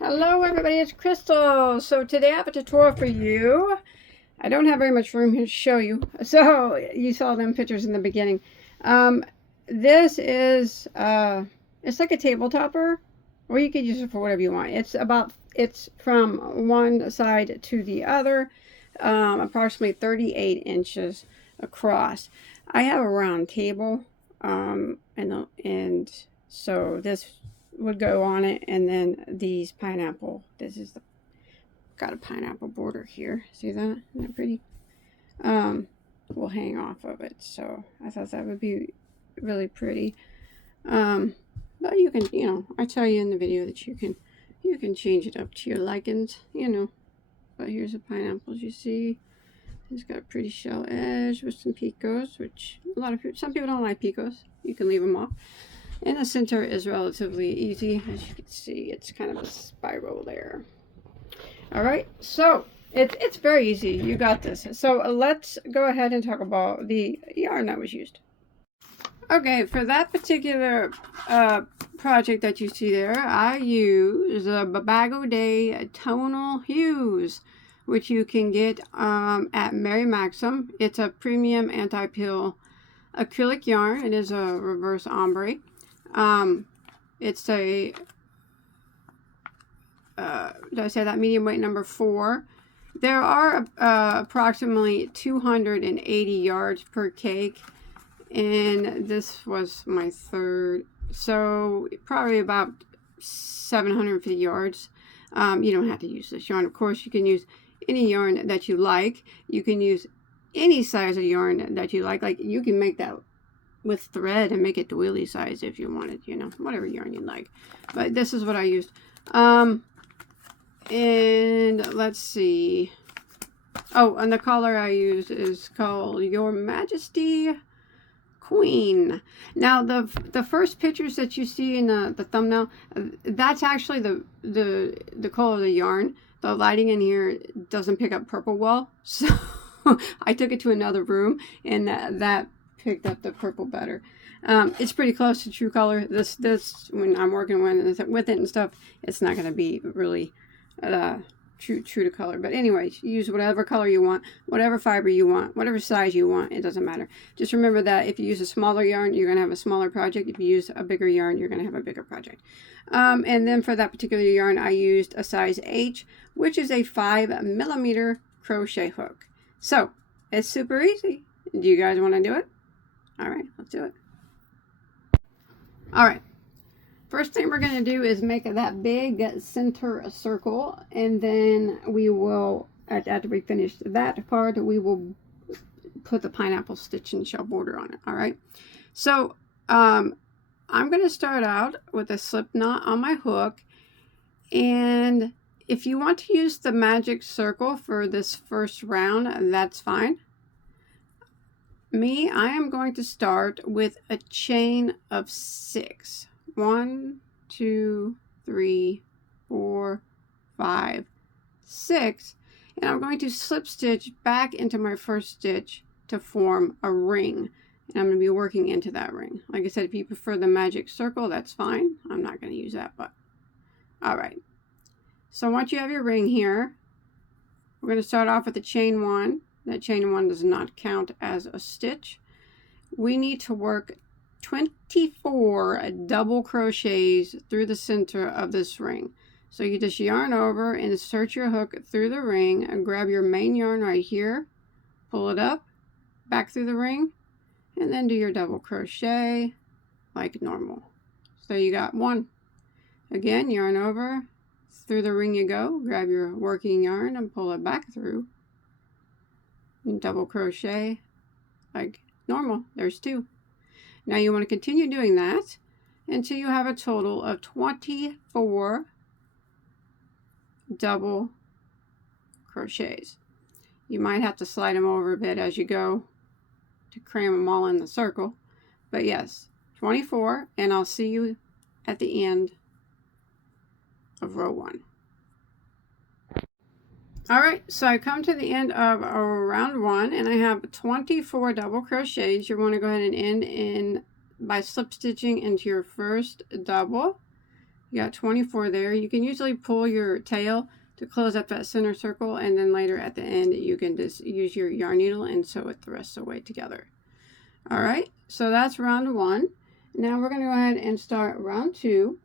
Hello everybody, it's Crystal. So today I have a tutorial for you. I don't have very much room here to show you. So you saw them pictures in the beginning. Um, this is, it's like a table topper, or you could use it for whatever you want. It's from one side to the other, approximately 38 inches across. I have a round table, and so this would go on it, and then these pineapple, got a pineapple border here, see that? Isn't that pretty? Will hang off of it, so I thought that would be really pretty. But you can, I tell you in the video that you can change it up to your likings, but here's the pineapples. You see it's got a pretty shell edge with some picos, which some people don't like picos. You can leave them off. And the center is relatively easy. As you can see, it's kind of a spiral there. All right, so it's very easy. You got this. So let's go ahead and talk about the yarn that was used. Okay, for that particular project that you see there, I use a Bagoday tonal hues, which you can get at Mary Maxim. It's a premium anti-pill acrylic yarn. It is a reverse ombre. It's a, did I say that, medium weight number 4. There are approximately 280 yards per cake, and this was my third, so probably about 750 yards. You don't have to use this yarn. Of course, you can use any yarn that you like. You can use any size of yarn that you like you can make that with thread and make it doily size if you wanted, whatever yarn you like. But this is what I used. And let's see. Oh, and the color I used is called Your Majesty Queen. Now, the first pictures that you see in the thumbnail, that's actually the color of the yarn. The lighting in here doesn't pick up purple well, so I took it to another room, and that picked up the purple better. It's pretty close to true color. This when I'm working with it and stuff, it's not going to be really true to color. But anyway, use whatever color you want, whatever fiber you want, whatever size you want. It doesn't matter. Just remember that if you use a smaller yarn, you're going to have a smaller project. If you use a bigger yarn, you're going to have a bigger project. And then for that particular yarn, I used a size H, which is a 5mm crochet hook. So it's super easy. Do you guys want to do it? All right, let's do it. All right. First thing we're going to do is make that big center circle, and then we will, after we finish that part, we will put the pineapple stitch and shell border on it. All right. So I'm going to start out with a slip knot on my hook, and if you want to use the magic circle for this first round, that's fine. I am going to start with a chain of 6. 1, 2, 3, 4, 5, 6, and I'm going to slip stitch back into my first stitch to form a ring, and I'm going to be working into that ring. Like I said, if you prefer the magic circle, that's fine. I'm not going to use that, but all right. So once you have your ring here, we're going to start off with the chain 1. That chain 1 does not count as a stitch. We need to work 24 double crochets through the center of this ring. So you just yarn over, insert your hook through the ring, and grab your main yarn right here, pull it up, back through the ring, and then do your double crochet like normal. So you got 1. Again, yarn over, through the ring you go, grab your working yarn and pull it back through, and double crochet like normal. There's 2. Now you want to continue doing that until you have a total of 24 double crochets. You might have to slide them over a bit as you go to cram them all in the circle, but yes, 24, and I'll see you at the end of row 1. All right, so I come to the end of round 1, and I have 24 double crochets. You want to go ahead and end by slip stitching into your first double. You got 24 there. You can usually pull your tail to close up that center circle, and then later at the end you can just use your yarn needle and sew it the rest of the way together. All right, so that's round 1. Now we're going to go ahead and start round 2,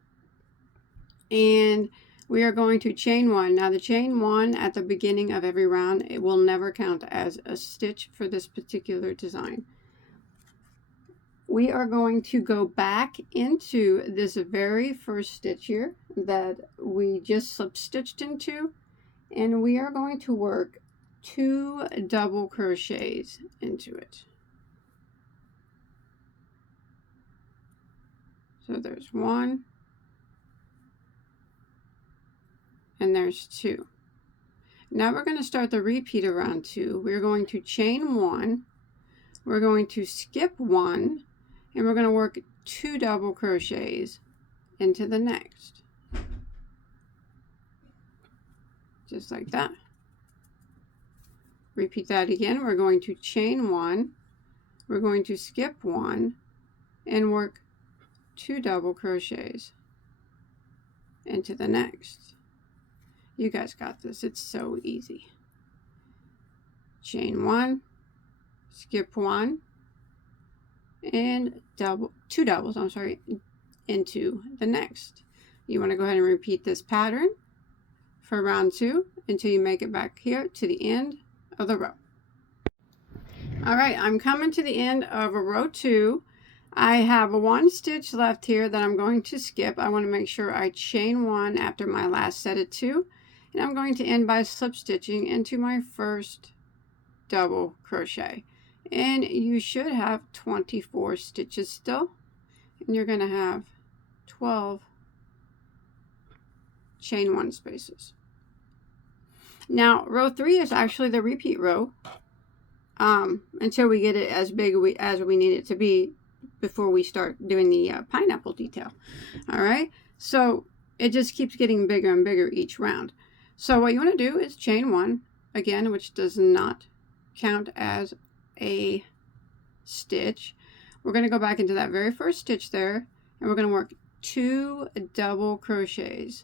and we are going to chain 1. Now the chain 1 at the beginning of every round, it will never count as a stitch for this particular design. We are going to go back into this very first stitch here that we just slip stitched into, and we are going to work 2 double crochets into it. So there's 1 and there's 2. Now we're going to start the repeat of round 2. We're going to chain 1, we're going to skip 1, and we're going to work 2 double crochets into the next, just like that. Repeat that again. We're going to chain 1, we're going to skip 1, and work 2 double crochets into the next. You guys got this. It's so easy. Chain 1, skip 1, and 2 doubles, into the next. You want to go ahead and repeat this pattern for round 2 until you make it back here to the end of the row. All right, I'm coming to the end of row 2. I have 1 stitch left here that I'm going to skip. I want to make sure I chain 1 after my last set of 2, and I'm going to end by slip stitching into my first double crochet. And you should have 24 stitches still, and you're going to have 12 chain 1 spaces. Now row 3 is actually the repeat row until we get it as big as we need it to be before we start doing the pineapple detail. All right, so it just keeps getting bigger and bigger each round. So what you want to do is chain 1 again, which does not count as a stitch. We're going to go back into that very first stitch there, and we're going to work 2 double crochets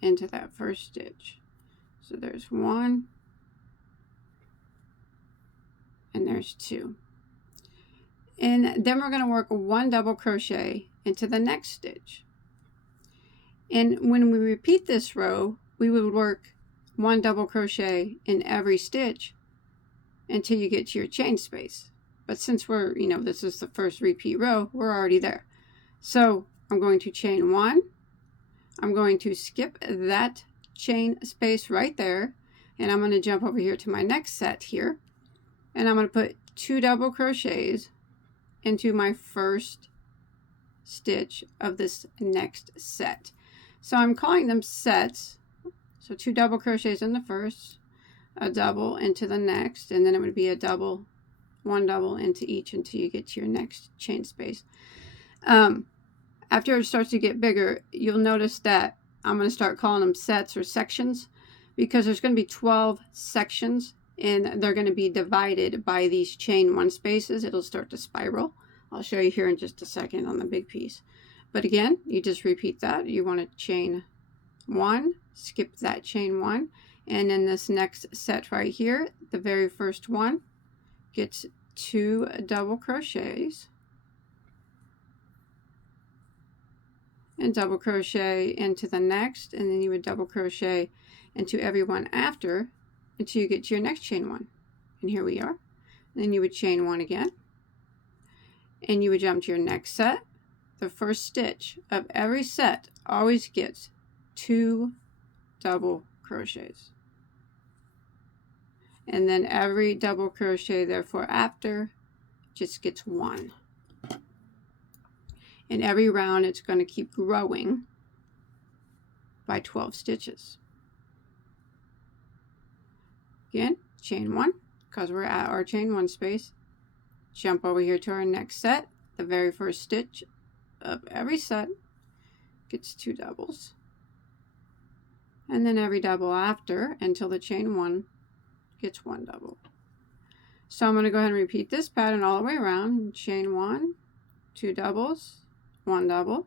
into that first stitch. So there's 1 and there's 2, and then we're going to work 1 double crochet into the next stitch. And when we repeat this row, we would work 1 double crochet in every stitch until you get to your chain space. But since we're, this is the first repeat row, we're already there. So I'm going to chain 1, I'm going to skip that chain space right there, and I'm going to jump over here to my next set here, and I'm going to put 2 double crochets into my first stitch of this next set. So I'm calling them sets. So 2 double crochets in the first, a double into the next, and then it would be a double, 1 double into each until you get to your next chain space. After it starts to get bigger, you'll notice that I'm going to start calling them sets or sections, because there's going to be 12 sections, and they're going to be divided by these chain 1 spaces. It'll start to spiral. I'll show you here in just a second on the big piece. But again, you just repeat that. You want to chain 1, skip that chain 1, and in this next set right here, the very first one gets 2 double crochets and double crochet into the next, and then you would double crochet into every one after until you get to your next chain 1. And here we are. Then you would chain 1 again, and you would jump to your next set. The first stitch of every set always gets 2 double crochets, and then every double crochet therefore after just gets 1. And every round it's going to keep growing by 12 stitches. Again, chain 1, because we're at our chain 1 space. Jump over here to our next set. The very first stitch of every set gets 2 doubles, and then every double after until the chain 1 gets 1 double. So I'm going to go ahead and repeat this pattern all the way around. Chain 1, 2 doubles, 1 double,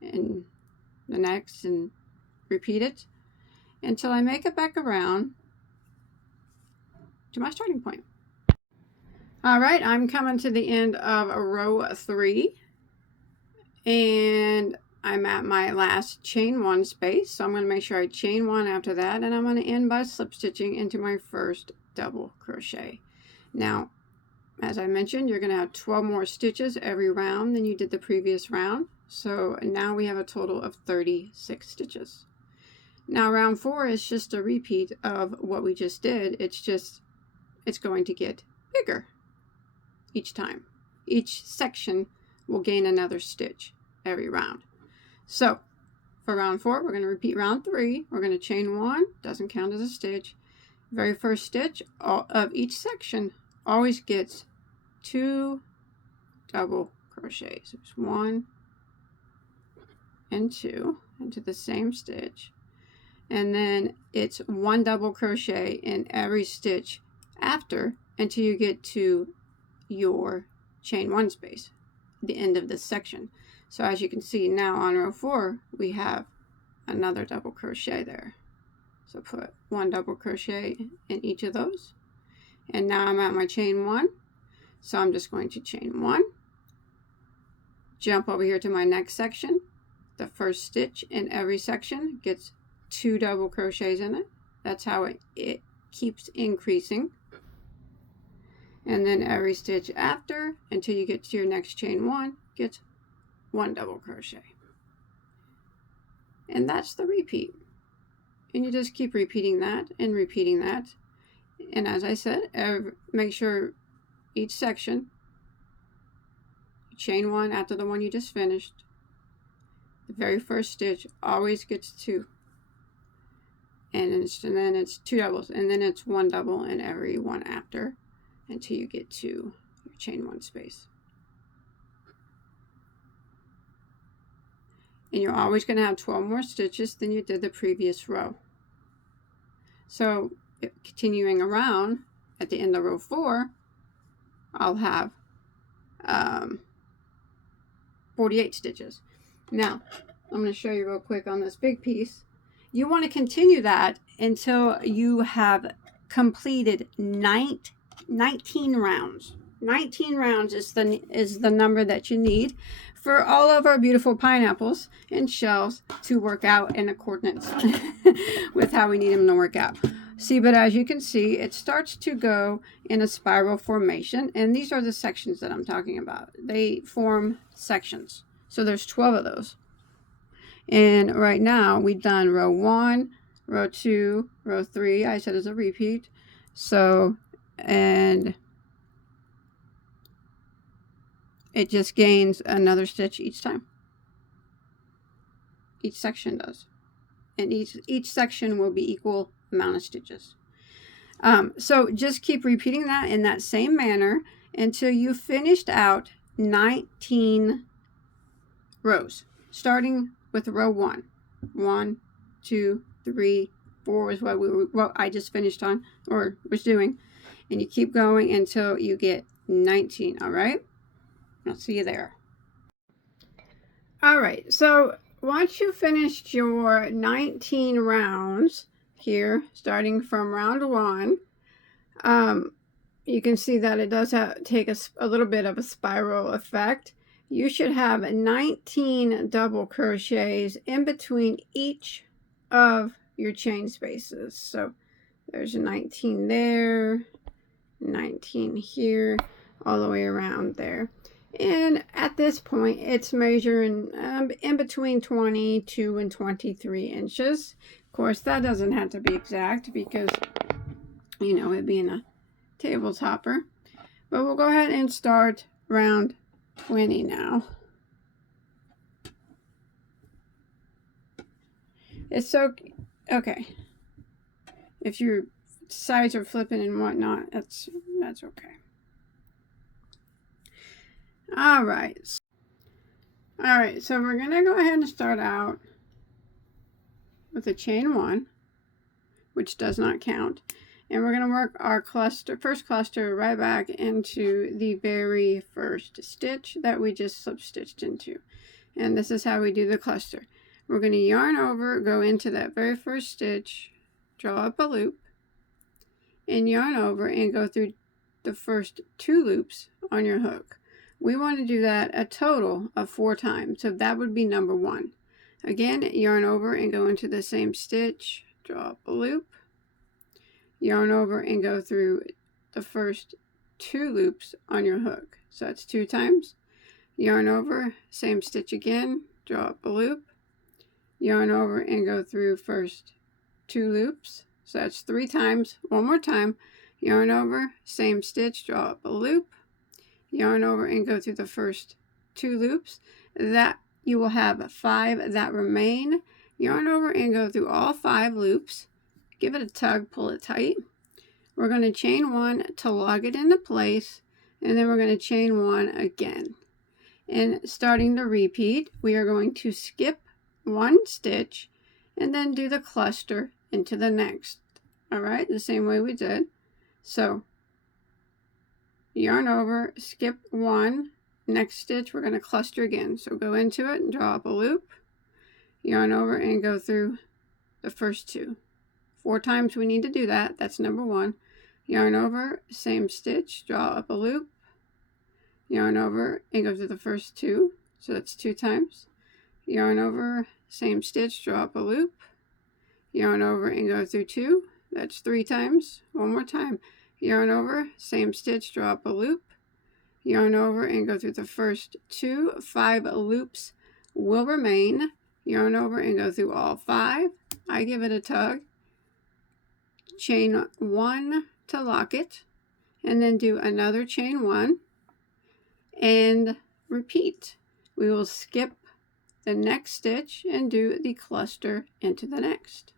and the next, and repeat it until I make it back around to my starting point. All right, I'm coming to the end of row 3, and I'm at my last chain 1 space, so I'm going to make sure I chain 1 after that, and I'm going to end by slip stitching into my first double crochet. Now, as I mentioned, you're going to have 12 more stitches every round than you did the previous round, so now we have a total of 36 stitches. Now round 4 is just a repeat of what we just did. It's going to get bigger each time. Each section will gain another stitch every round. So for round 4, we're going to repeat round 3. We're going to chain 1, doesn't count as a stitch. Very first stitch of each section always gets 2 double crochets. There's 1 and 2 into the same stitch, and then it's 1 double crochet in every stitch after until you get to your chain 1 space, the end of this section. So as you can see now on row 4, we have another double crochet there. So put 1 double crochet in each of those, and now I'm at my chain 1. So I'm just going to chain 1, jump over here to my next section. The first stitch in every section gets 2 double crochets in it. That's how it keeps increasing. And then every stitch after until you get to your next chain 1 gets 1 double crochet. And that's the repeat. And you just keep repeating that and repeating that. And as I said, make sure each section chain 1 after the one you just finished. The very first stitch always gets 2, and then it's 2 doubles, and then it's 1 double in every one after until you get to your chain 1 space. And you're always going to have 12 more stitches than you did the previous row. So continuing around at the end of row 4, I'll have 48 stitches. Now, I'm going to show you real quick on this big piece. You want to continue that until you have completed 19 rounds. 19 rounds is the number that you need for all of our beautiful pineapples and shells to work out in accordance with how we need them to work out. See, but as you can see, it starts to go in a spiral formation, and these are the sections that I'm talking about. They form sections. So there's 12 of those. And right now we've done row 1, row 2, row 3, I said is a repeat. So, and it just gains another stitch each time. Each section does. And each section will be equal amount of stitches. So just keep repeating that in that same manner until you finished out 19 rows, starting with row 1. 1, 2, 3, 4 is what I just finished on or was doing, and you keep going until you get 19. All right, I'll see you there. All right, so once you finished your 19 rounds here, starting from round 1, you can see that it does take a little bit of a spiral effect. You should have 19 double crochets in between each of your chain spaces. So there's 19 there, 19 here, all the way around there. And at this point, it's measuring in between 22 and 23 inches. Of course, that doesn't have to be exact because, you know, it being a table topper. But we'll go ahead and start round 20 now. It's so okay. If your sides are flipping and whatnot, that's okay. All right, so we're gonna go ahead and start out with a chain 1, which does not count, and we're gonna work our first cluster right back into the very first stitch that we just slip stitched into. And this is how we do the cluster. we're going to yarn over, go into that very first stitch, draw up a loop, and yarn over and go through the first 2 loops on your hook. We want to do that a total of 4 times, so that would be number 1. Again, yarn over and go into the same stitch, draw up a loop, yarn over and go through the first 2 loops on your hook. So that's 2 times. Yarn over, same stitch again, draw up a loop, yarn over and go through first 2 loops. So that's 3 times. One more time. Yarn over, same stitch, draw up a loop, yarn over and go through the first 2 loops. That you will have 5 that remain. Yarn over and go through all 5 loops. Give it a tug, pull it tight. We're going to chain 1 to lock it into place, and then we're going to chain 1 again. And starting the repeat, we are going to skip 1 stitch and then do the cluster into the next. All right, the same way we did. So yarn over, skip 1, next stitch we're going to cluster again. So go into it and draw up a loop, yarn over and go through the first 2. 4 times we need to do that. That's number 1. Yarn over, same stitch, draw up a loop, yarn over and go through the first 2. So that's 2 times. Yarn over, same stitch, draw up a loop, yarn over and go through 2. That's 3 times. One more time. Yarn over, same stitch, draw up a loop, yarn over and go through the first 2. 5 loops will remain. Yarn over and go through all 5. I give it a tug. Chain 1 to lock it, and then do another chain 1 and repeat. We will skip the next stitch and do the cluster into the next.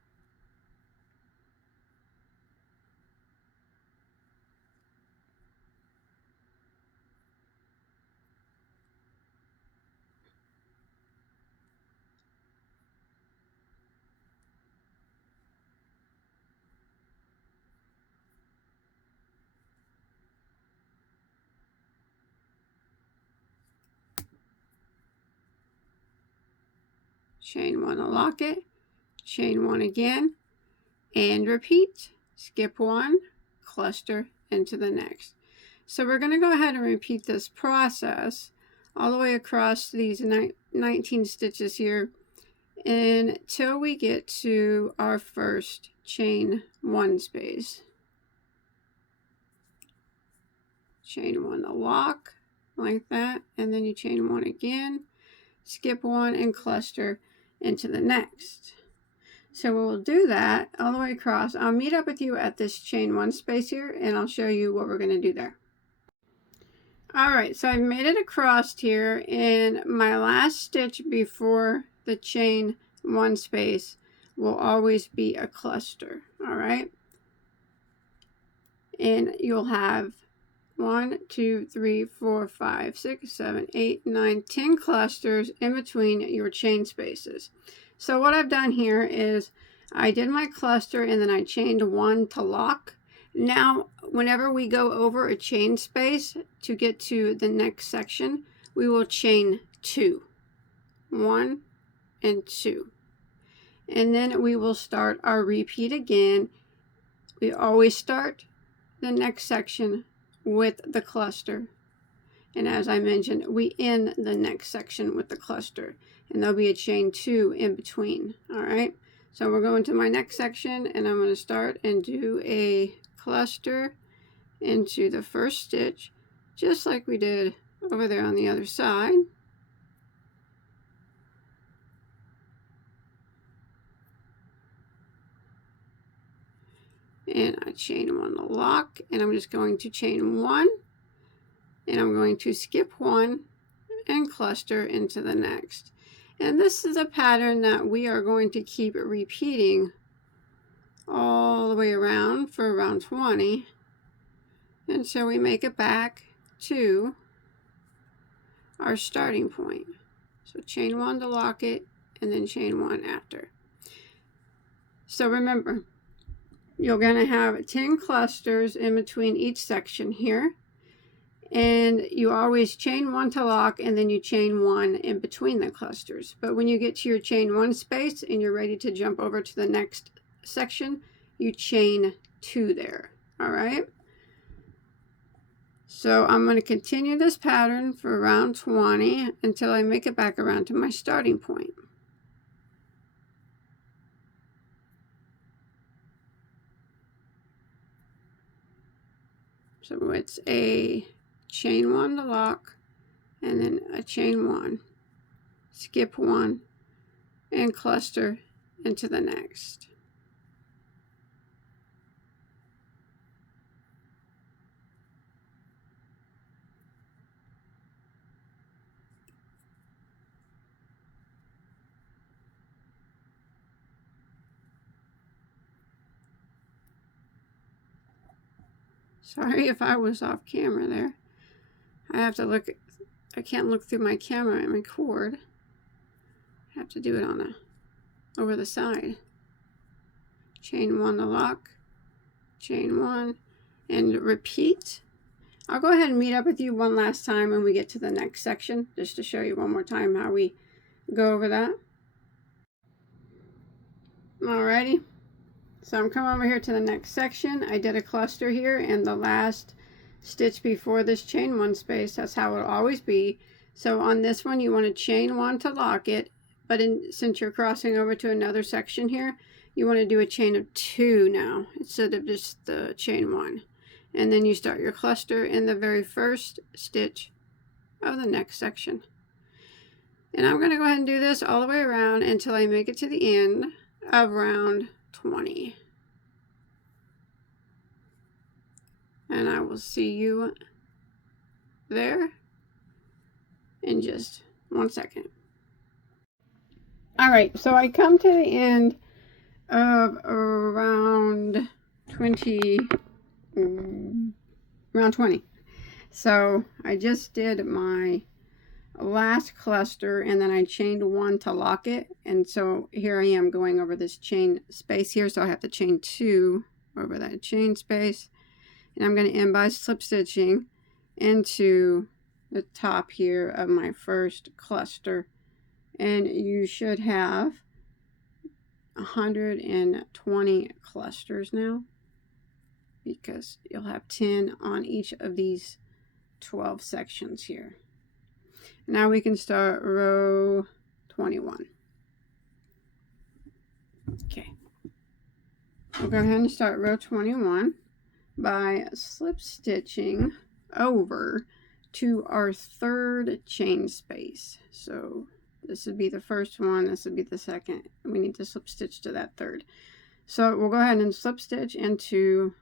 Chain 1 to lock it, chain 1 again, and repeat. Skip 1, cluster into the next. So we're going to go ahead and repeat this process all the way across these 19 stitches here until we get to our first chain 1 space. Chain 1 to lock like that, and then you chain 1 again, skip 1 and cluster into the next. So we'll do that all the way across. I'll meet up with you at this chain 1 space here, and I'll show you what we're going to do there. Alright, so I've made it across here, and my last stitch before the chain 1 space will always be a cluster. Alright, and you'll have 1, 2, 3, 4, 5, 6, 7, 8, 9, 10 clusters in between your chain spaces. So what I've done here is I did my cluster and then I chained 1 to lock. Now, whenever we go over a chain space to get to the next section, we will chain 2. 1 and 2. And then we will start our repeat again. We always start the next section with the cluster, and as I mentioned, we end the next section with the cluster, and there'll be a chain 2 in between. All right, so we're going to my next section, and I'm going to start and do a cluster into the first stitch, just like we did over there on the other side. And I chain 1 to lock, and I'm just going to chain 1, and I'm going to skip 1 and cluster into the next. And this is a pattern that we are going to keep repeating all the way around for around 20 until we make it back to our starting point. So chain 1 to lock it, and then chain 1 after. So remember, you're going to have 10 clusters in between each section here, And you always chain one to lock, and then you chain one in between the clusters. But when you get to your chain one space and you're ready to jump over to the next section, you chain two there. All right. So I'm going to continue this pattern for round 20 until I make it back around to my starting point. So it's a chain one to lock, and then a chain one, skip one, and cluster into the next. Sorry if I was off camera there. I have to look, I can't look through my camera and record. I have to do it on over the side. Chain one to lock, chain one, and repeat. I'll go ahead and meet up with you one last time when we get to the next section, just to show you one more time how we go over that. Alrighty. So I'm coming over here to the next section. I did a cluster here and the last stitch before this chain one space. That's how it'll always be. So on this one you want to chain one to lock it, but since you're crossing over to another section here, you want to do a chain of two now instead of just the chain one. And then you start your cluster in the very first stitch of the next section. And I'm going to go ahead and do this all the way around until I make it to the end of round 20. And I will see you there in just 1 second. All right, so I come to the end of round 20. So I just did my last cluster and then I chained one to lock it, and so here I am going over this chain space here, so I have to chain two over that chain space, and I'm going to end by slip stitching into the top here of my first cluster, and you should have 120 clusters now, because you'll have 10 on each of these 12 sections here. Now we can start row 21. Okay, we'll go ahead and start row 21 by slip stitching over to our third chain space. So this would be the first one, this would be the second, and we need to slip stitch to that third. So we'll go ahead and slip stitch into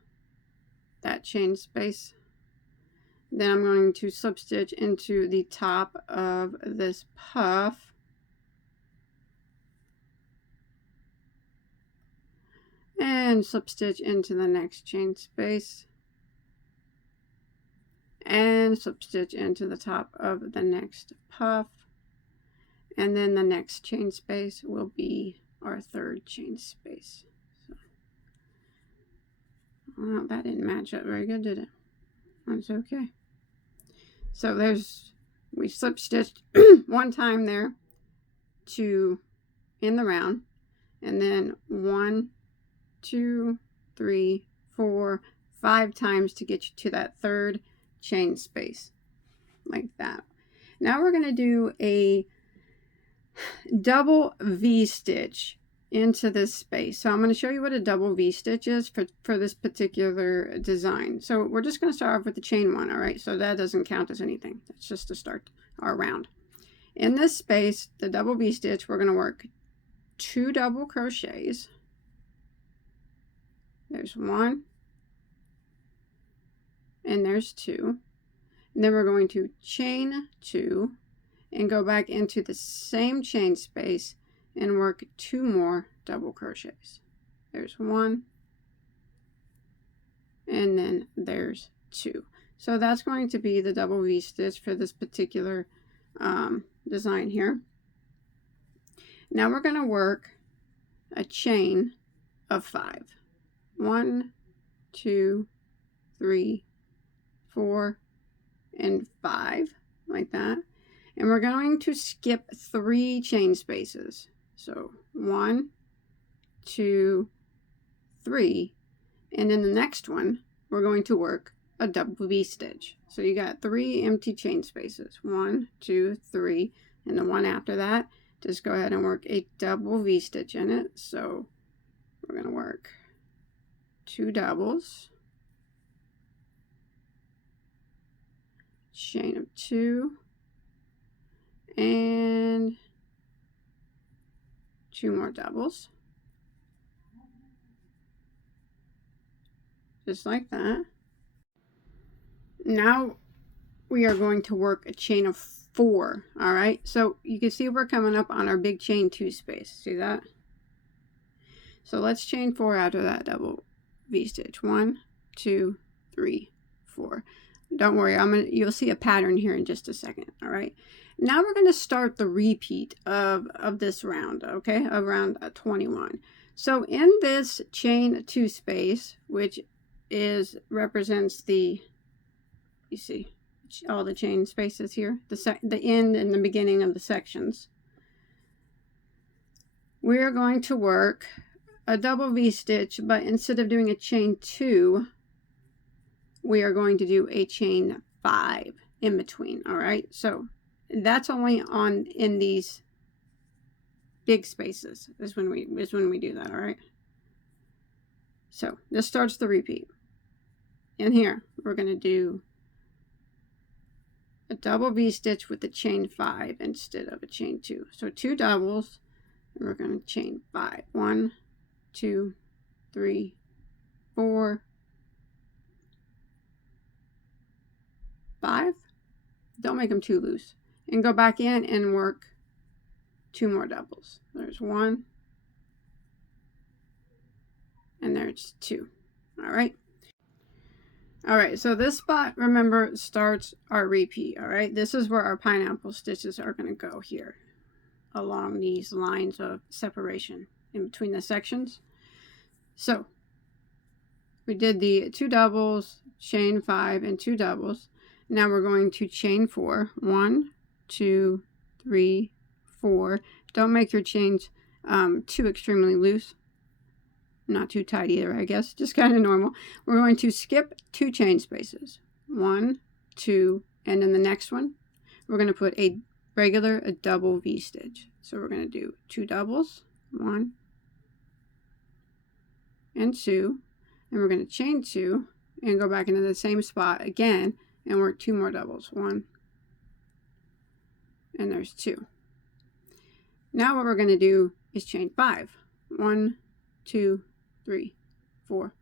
that chain space. Then I'm going to slip stitch into the top of this puff, and slip stitch into the next chain space, and slip stitch into the top of the next puff, and then the next chain space will be our third chain space. So, well, that didn't match up very good, did it? That's okay. So we slip stitched one time there to in the round, and then 1, 2, 3, 4, 5 times to get you to that third chain space, like that. Now we're going to do a double V stitch into this space. So I'm going to show you what a double V stitch is for this particular design. So we're just going to start off with the chain one, all right? So that doesn't count as anything. That's just to start our round. In this space, the double V stitch, we're going to work 2 double crochets. There's 1, and there's 2. And then we're going to chain 2 and go back into the same chain space and work 2 more double crochets. There's 1, and then there's 2. So that's going to be the double V stitch for this particular design here. Now we're going to work a chain of 5. 1, 2, 3, 4, and 5, like that. And we're going to skip 3 chain spaces. So 1, 2, 3, and in the next one we're going to work a double V-stitch. So you got 3 empty chain spaces, 1, 2, 3, and the one after that, just go ahead and work a double V-stitch in it. So we're going to work 2 doubles, chain of 2, and 2 more doubles, just like that. Now we are going to work a chain of 4. All right, so you can see we're coming up on our big chain 2 space. See that? So let's chain 4 after that double V-stitch. 1, 2, 3, 4. Don't worry, you'll see a pattern here in just a second. All right, now we're going to start the repeat of this round, okay, of round 21. So in this chain 2 space, which represents the, you see all the chain spaces here, the end and the beginning of the sections, we're going to work a double V-stitch, but instead of doing a chain 2, we are going to do a chain 5 in between. All right, so that's only in these big spaces is when we do that. All right, so this starts the repeat. In here we're going to do a double V-stitch with the chain 5 instead of a chain 2. So 2 doubles, and we're going to chain 5. 1, 2, 3, 4, 5. Don't make them too loose. And go back in and work 2 more doubles. There's 1, and there's 2. All right. All right, so this spot, remember, starts our repeat. All right, this is where our pineapple stitches are going to go here along these lines of separation in between the sections. So we did the 2 doubles, chain 5, and 2 doubles. Now we're going to chain 4. 1, 2, 3, 4. Don't make your chains too extremely loose. Not too tight either, I guess, just kind of normal. We're going to skip 2 chain spaces. 1, 2, and then the next one, we're going to put a double V-stitch. So we're going to do 2 doubles, 1 and 2, and we're going to chain 2 and go back into the same spot again and work 2 more doubles. 1, and there's 2. Now what we're going to do is chain 5. 1, 2, 3, 4,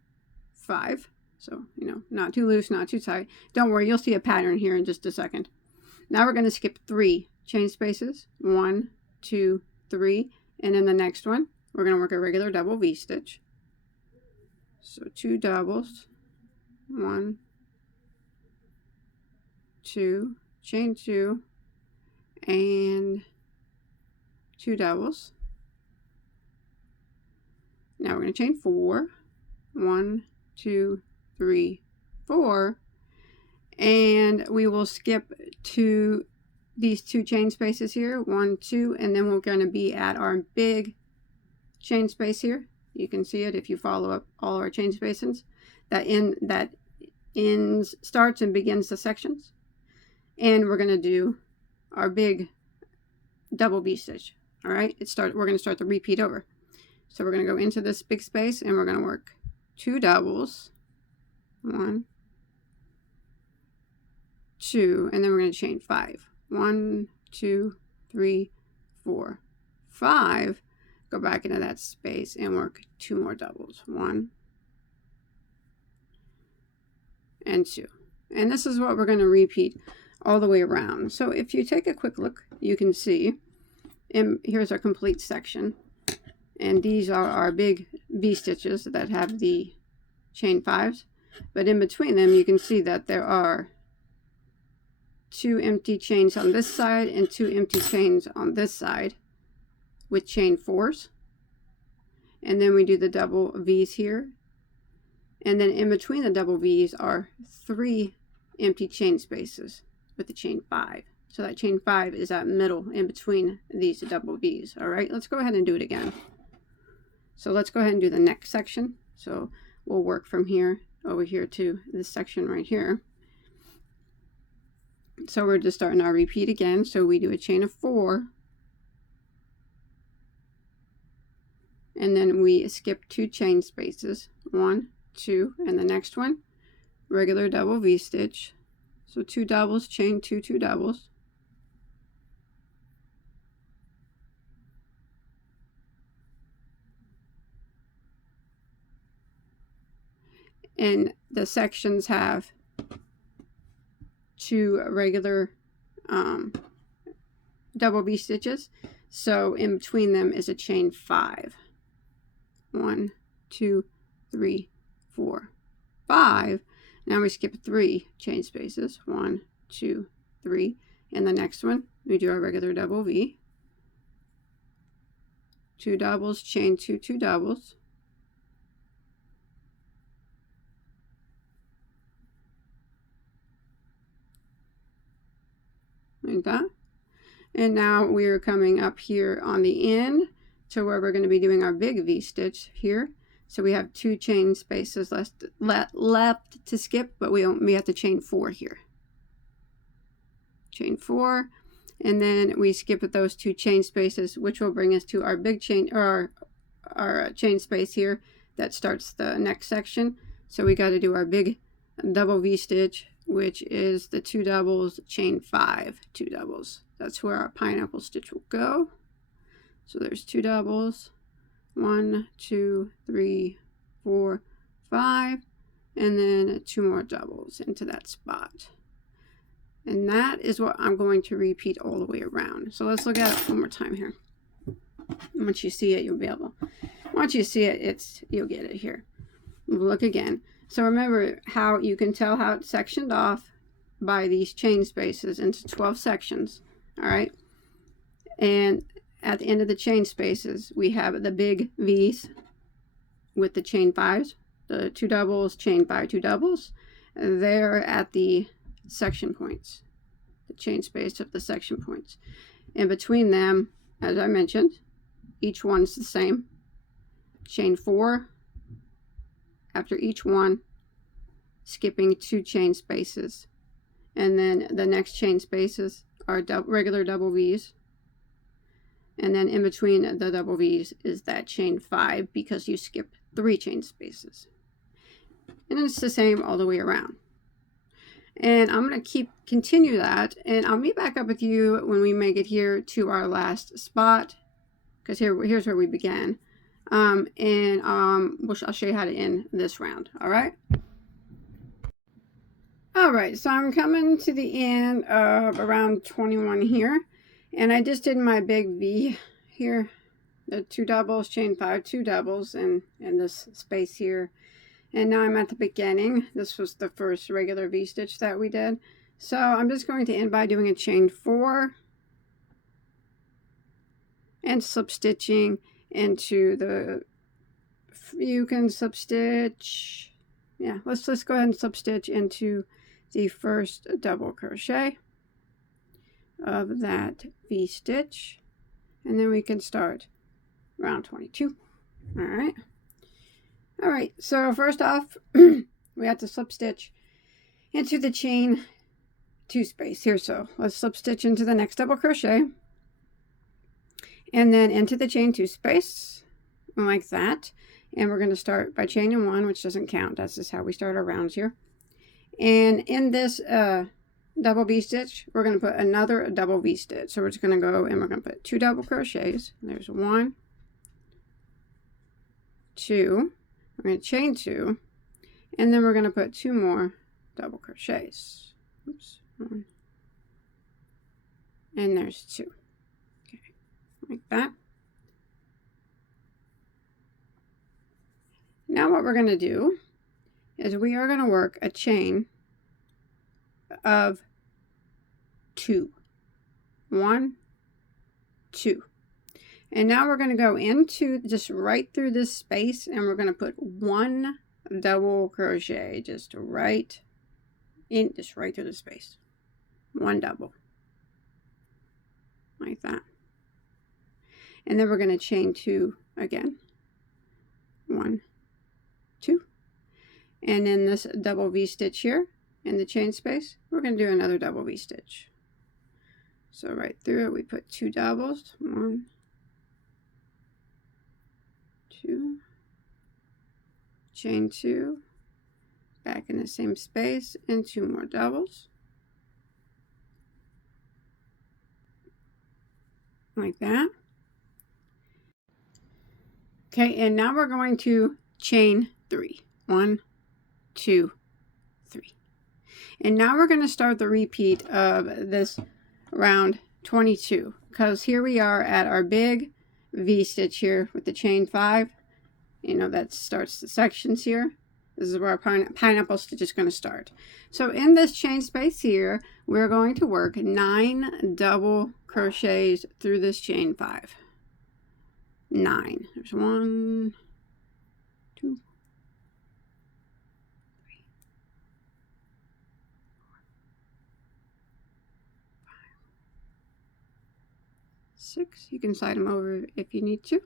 5. So, not too loose, not too tight. Don't worry, you'll see a pattern here in just a second. Now we're going to skip 3 chain spaces. 1, 2, 3, and in the next one, we're going to work a regular double V-stitch. So 2 doubles, 1, 2, chain 2, and 2 doubles. Now we're going to chain 4. 1, 2, 3, 4. And we will skip these 2 chain spaces here. 1, 2. And then we're going to be at our big chain space here. You can see it if you follow up all our chain spaces. That starts and begins the sections. And we're going to do our big double V-stitch. All right. We're going to start the repeat over. So we're going to go into this big space and we're going to work 2 doubles, 1, 2, and then we're going to chain 5. 1, 2, 3, 4, 5. Go back into that space and work 2 more doubles. 1 and 2. And this is what we're going to repeat all the way around. So if you take a quick look, you can see, and here's our complete section. And these are our big V-stitches that have the chain 5s. But in between them, you can see that there are 2 empty chains on this side and 2 empty chains on this side with chain 4s. And then we do the double V's here. And then in between the double V's are 3 empty chain spaces with the chain 5. So that chain 5 is that middle in between these double V's. All right, let's go ahead and do it again. So let's go ahead and do the next section. So we'll work from here over here to this section right here. So we're just starting our repeat again. So we do a chain of 4. And then we skip 2 chain spaces. 1, 2, and the next one, regular double V-stitch. So 2 doubles, chain 2, 2 doubles. And the sections have 2 regular double V stitches, so in between them is a chain 5. 1, 2, 3, 4, 5. Now we skip 3 chain spaces. 1, 2, 3, and the next one we do our regular double V. 2 doubles, chain 2, 2 doubles. Like that. And now we're coming up here on the end to where we're going to be doing our big V-stitch here. So we have 2 chain spaces left to skip, but we have to chain 4 here. Chain 4, and then we skip those 2 chain spaces, which will bring us to our big chain, or our chain space here that starts the next section. So we got to do our big double V-stitch, which is the 2 doubles, chain 5, 2 doubles. That's where our pineapple stitch will go. So there's 2 doubles, 1, 2, 3, 4, 5, and then 2 more doubles into that spot. And that is what I'm going to repeat all the way around. So let's look at it one more time here. Once you see it, you'll be able. Once you see it, you'll get it here. We'll look again. So remember how you can tell how it's sectioned off by these chain spaces into 12 sections. All right. And at the end of the chain spaces, we have the big V's with the chain 5s, the 2 doubles, chain 5, 2 doubles. They're at the section points, the chain space of the section points. In between them, as I mentioned, each one's the same. Chain 4 after each one, skipping 2 chain spaces. And then the next chain spaces are regular double V's. And then in between the double V's is that chain 5 because you skip 3 chain spaces. And it's the same all the way around. And I'm going to continue that, and I'll meet back up with you when we make it here to our last spot, because here's where we began. I'll show you how to end this round. All right. All right, so I'm coming to the end of around 21 here, and I just did my big V here, the 2 doubles, chain 5, 2 doubles, and in this space here. And now I'm at the beginning. This was the first regular V-stitch that we did. So I'm just going to end by doing a chain 4 and slip stitching into the, you can slip stitch, yeah, let's go ahead and slip stitch into the first double crochet of that V-stitch, and then we can start round 22. All right, so first off, we have to slip stitch into the chain 2 space here. So let's slip stitch into the next double crochet and then into the chain 2 space like that. And we're going to start by chaining 1, which doesn't count. That's just how we start our rounds here. And in this double V stitch, we're going to put another double V stitch. So we're just going to go and we're going to put 2 double crochets. There's 1, 2. We're going to chain 2, and then we're going to put 2 more double crochets. Oops, 1, and there's 2. Okay, like that. Now what we're going to do is we are going to work a chain of 2. 1, 2. And now we're going to go into just right through this space, and we're going to put 1 double crochet just right in just right through the space. One double, like that. And then we're going to chain 2 again. 1, 2. And in this double V-stitch here, in the chain space, we're going to do another double V-stitch. So right through it, we put 2 doubles. 1, 2, chain 2, back in the same space, and 2 more doubles. Like that. Okay, and now we're going to chain 3. 1, 2, 3. And now we're going to start the repeat of this round 22, because here we are at our big V-stitch here with the chain 5. You know, that starts the sections here. This is where our pineapple stitch is going to start. So in this chain space here, we're going to work 9 double crochets through this chain 5. 9. There's 1, 2, 3, 4, 5, 6. You can slide them over if you need to.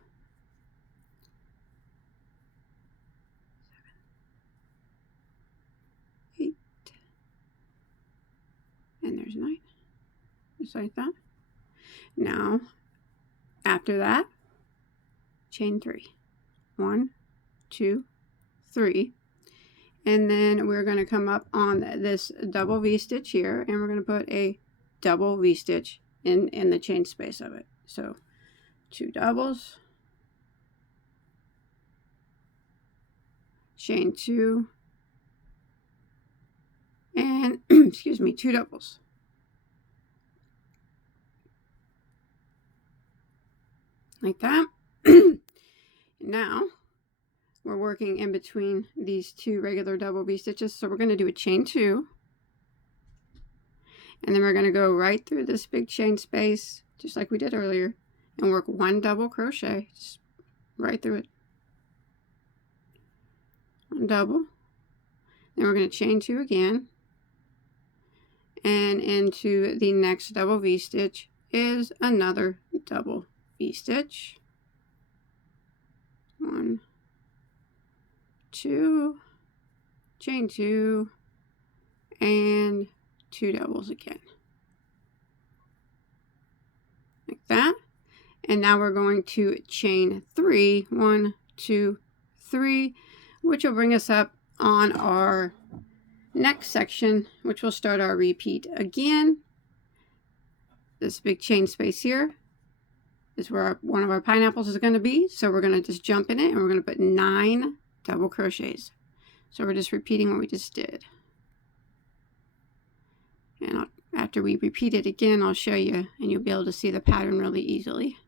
7, 8, and there's 9. Just like that. Now, after that, chain 3. 1, 2, 3. And then we're going to come up on this double V-stitch here, and we're going to put a double V-stitch in the chain space of it. So 2 doubles, chain 2, and excuse me, 2 doubles. Like that. Now we're working in between these 2 regular double V-stitches, so we're going to do a chain 2, and then we're going to go right through this big chain space just like we did earlier and work 1 double crochet just right through it. 1 double, then we're going to chain 2 again, and into the next double V-stitch is another double V-stitch. 1, 2, chain 2, and 2 doubles again. Like that. And now we're going to chain 3. 1, 2, 3, which will bring us up on our next section, which will start our repeat again. This big chain space here is where one of our pineapples is going to be. So we're going to just jump in it, and we're going to put 9 double crochets. So we're just repeating what we just did. And after we repeat it again, I'll show you, and you'll be able to see the pattern really easily.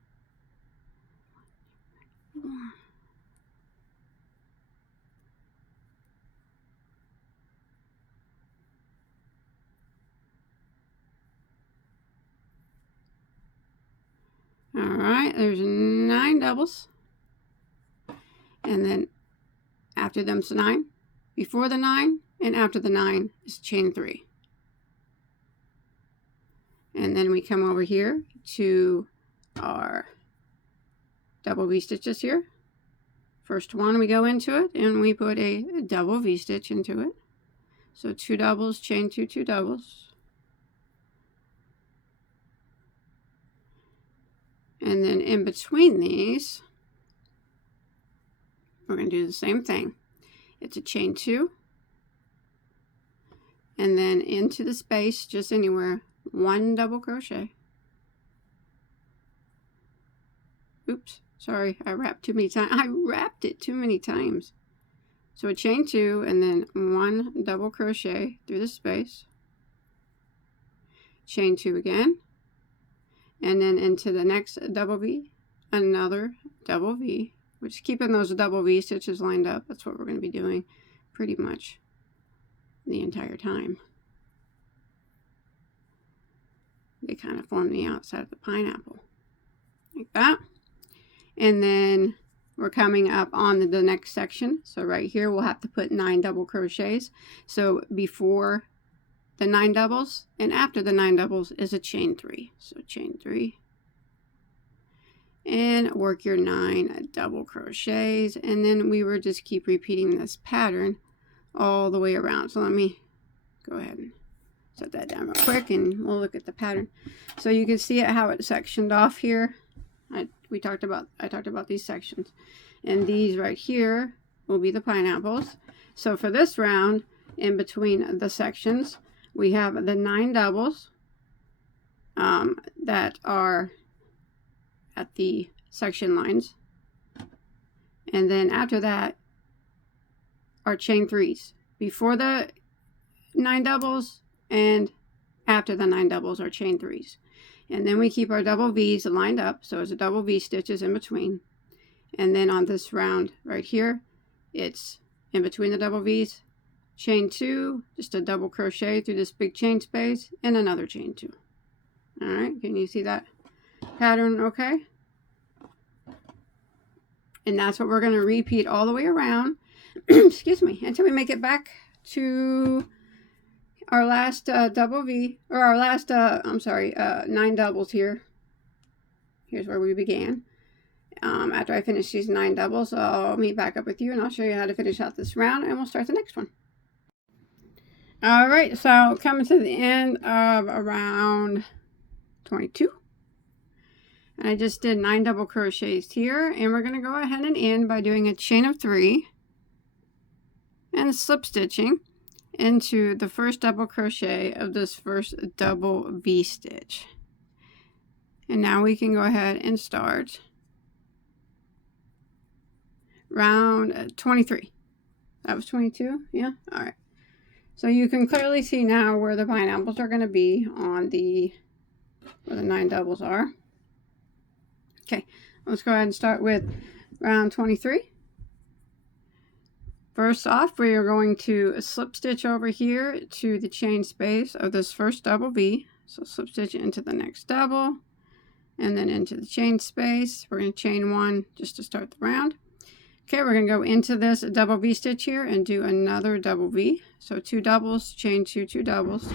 Alright, there's 9 doubles. And then after them's 9. Before the 9 and after the 9 is chain 3. And then we come over here to our double V-stitches here. First one, we go into it and we put a double V-stitch into it. So 2 doubles, chain 2, 2 doubles. And then in between these, we're going to do the same thing. It's a chain 2. And then into the space, just anywhere, 1 double crochet. Oops, sorry, I wrapped too many times. I wrapped it too many times. So a chain 2 and then 1 double crochet through the space. Chain 2 again. And then into the next double V, another double V. We're just keeping those double V stitches lined up. That's what we're going to be doing pretty much the entire time. They kind of form the outside of the pineapple. Like that. And then we're coming up on the next section. So right here we'll have to put 9 double crochets. So before the 9 doubles, and after the 9 doubles is a chain 3. So chain 3 and work your 9 double crochets, and then we will just keep repeating this pattern all the way around. So let me go ahead and set that down real quick and we'll look at the pattern. So you can see it, how it's sectioned off here. I talked about these sections, and these right here will be the pineapples. So for this round, in between the sections, we have the 9 doubles that are at the section lines, and then after that are chain 3s before the 9 doubles, and after the 9 doubles are chain 3s. And then we keep our double V's lined up, so it's a double V stitches in between. And then on this round right here, it's in between the double V's, chain 2, just a double crochet through this big chain space, and another chain 2. All right, can you see that pattern okay? And that's what we're going to repeat all the way around, excuse me, until we make it back to our last double V, or our last, 9 doubles here. Here's where we began. After I finish these 9 doubles, I'll meet back up with you, and I'll show you how to finish out this round, and we'll start the next one. All right, so coming to the end of around 22. And I just did 9 double crochets here, and we're going to go ahead and end by doing a chain of 3 and slip stitching into the first double crochet of this first double V stitch. And now we can go ahead and start round 23. That was 22, yeah? All right. So you can clearly see now where the pineapples are going to be on where the 9 doubles are. Okay, let's go ahead and start with round 23. First off, we are going to slip stitch over here to the chain space of this first double V. So slip stitch into the next double, and then into the chain space. We're going to chain 1 just to start the round. Okay, we're going to go into this double V stitch here and do another double V. So 2 doubles, chain 2, 2 doubles.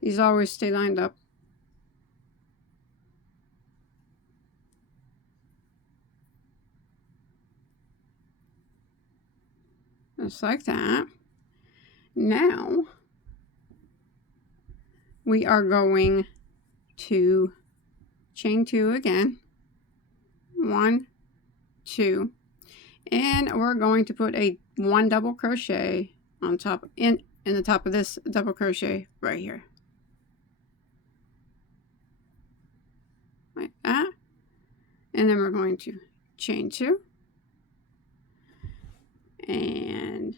These always stay lined up. Just like that. Now we are going to chain 2 again. 1, 2, and we're going to put a 1 double crochet on top in the top of this double crochet right here, like that. And then we're going to chain 2 and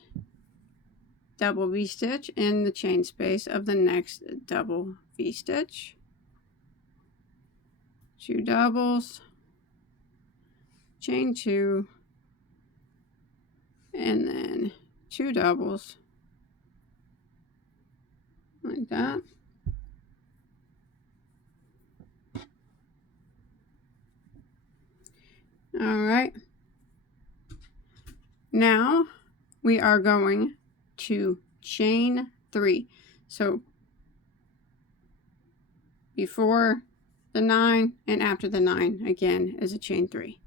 double V stitch in the chain space of the next double V stitch. 2 doubles, chain 2, and then 2 doubles, like that. All right. Now we are going to chain 3. So before the 9 and after the 9 again is a chain 3.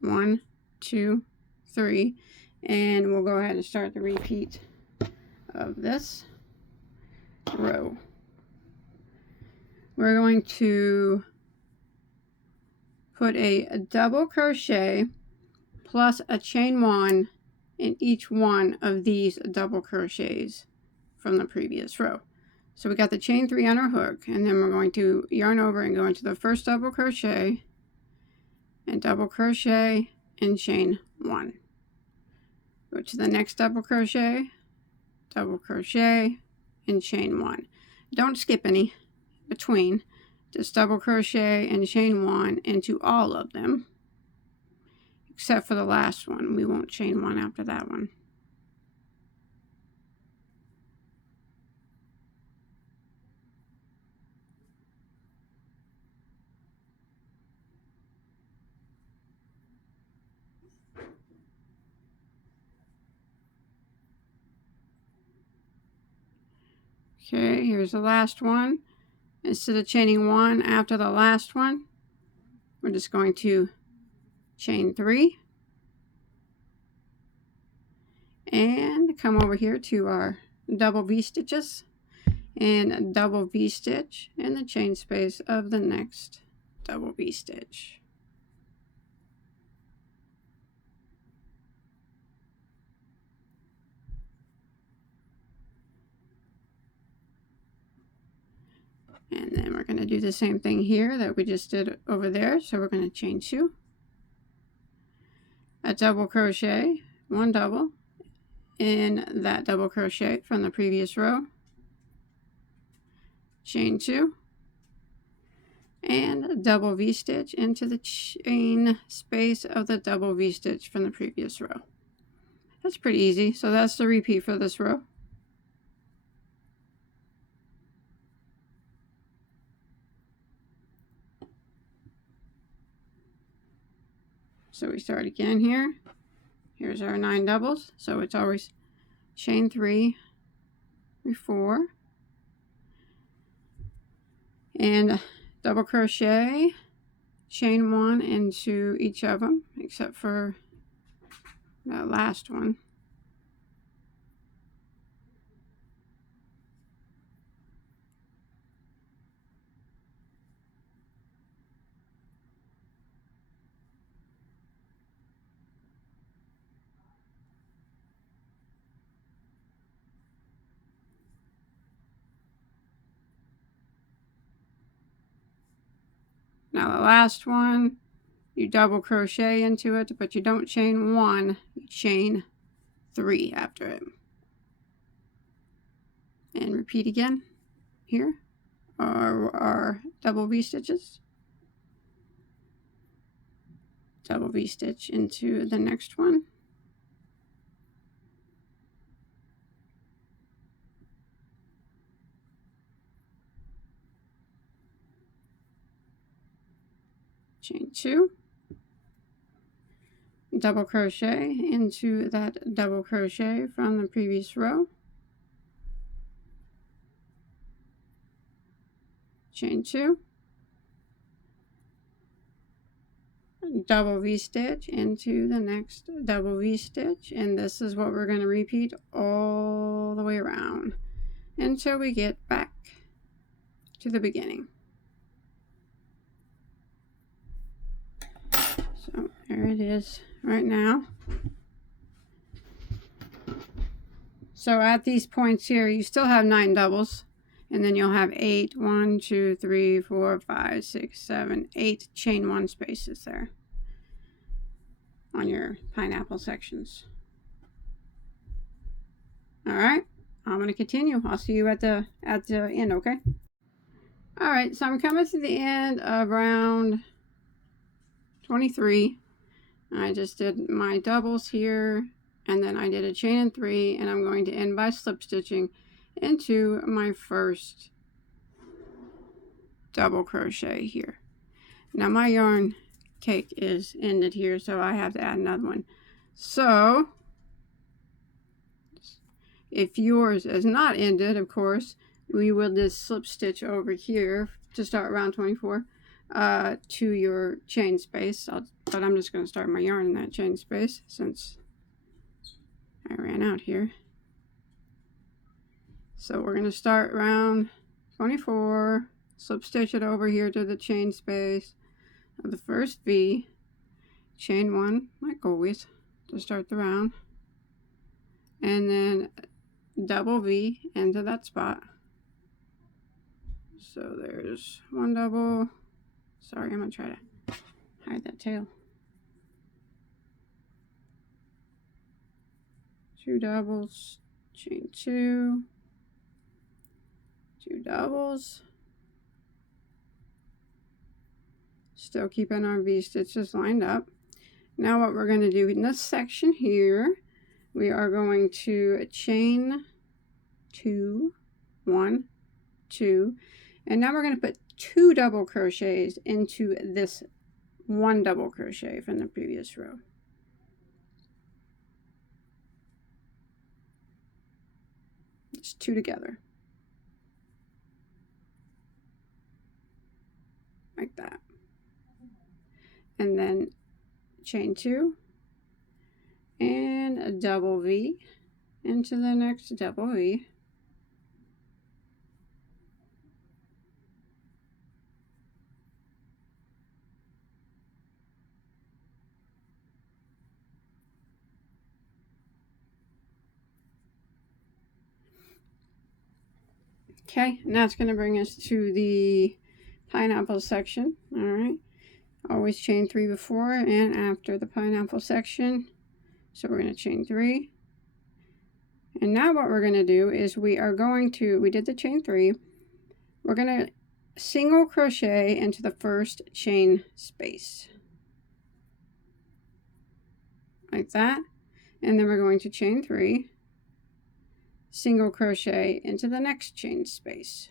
1, 2, 3, and we'll go ahead and start the repeat of this row. We're going to put a double crochet plus a chain 1 in each one of these double crochets from the previous row. So we got the chain 3 on our hook, and then we're going to yarn over and go into the first double crochet and double crochet and chain 1. Go to the next double crochet and chain 1. Don't skip any between, just double crochet and chain 1 into all of them, except for the last one. We won't chain 1 after that one. Okay, here's the last one. Instead of chaining 1 after the last one, we're just going to chain 3 and come over here to our double V-stitches and double V-stitch in the chain space of the next double V-stitch. And then we're going to do the same thing here that we just did over there. So we're going to chain 2, a double crochet, 1 double in that double crochet from the previous row, chain 2, and double V-stitch into the chain space of the double V-stitch from the previous row. That's pretty easy. So that's the repeat for this row. So we start again here. Here's our 9 doubles. So it's always chain 3, 4, and double crochet, chain 1 into each of them, except for that last one. Now the last one, you double crochet into it, but you don't chain 1, you chain 3 after it. And repeat again here, our double V-stitches. Double V-stitch into the next one. Chain 2, double crochet into that double crochet from the previous row, chain 2, double V-stitch into the next double V-stitch, and this is what we're going to repeat all the way around until we get back to the beginning. So there it is right now. So at these points here, you still have 9 doubles, and then you'll have 8, 1, 2, 3, 4, 5, 6, 7, 8 chain 1 spaces there on your pineapple sections. All right, I'm going to continue. I'll see you at the end, okay? All right, so I'm coming to the end of round 23. I just did my doubles here, and then I did a chain and 3, and I'm going to end by slip stitching into my first double crochet here. Now my yarn cake is ended here, so I have to add another one. So if yours is not ended, of course, we will just slip stitch over here to start round 24 to your chain space. But I'm just going to start my yarn in that chain space since I ran out here. So we're going to start round 24, slip stitch it over here to the chain space of the first V, chain 1 like always to start the round, and then double V into that spot. So there's 1 double. Sorry, I'm going to try to hide that tail. 2 doubles, chain 2, 2 doubles, still keeping our V-stitches lined up. Now what we're going to do in this section here, we are going to chain 2, 1, 2, and now we're going to put 2 double crochets into this 1 double crochet from the previous row. It's 2 together. like that, and then chain 2 and a double V into the next double V. Okay, and that's going to bring us to the pineapple section. All right, always chain 3 before and after the pineapple section. So we're going to chain 3. And now what we're going to do is we did the chain 3. We're going to single crochet into the first chain space. Like that. And then we're going to chain 3. Single crochet into the next chain space.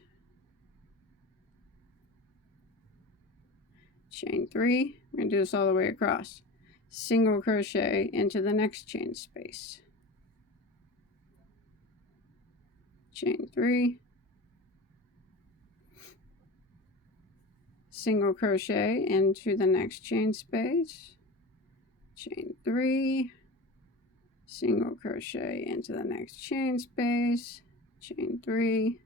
Chain 3. We're going to do this all the way across. Single crochet into the next chain space. Chain 3. Single crochet into the next chain space. Chain 3. Single crochet into the next chain space. Chain 3.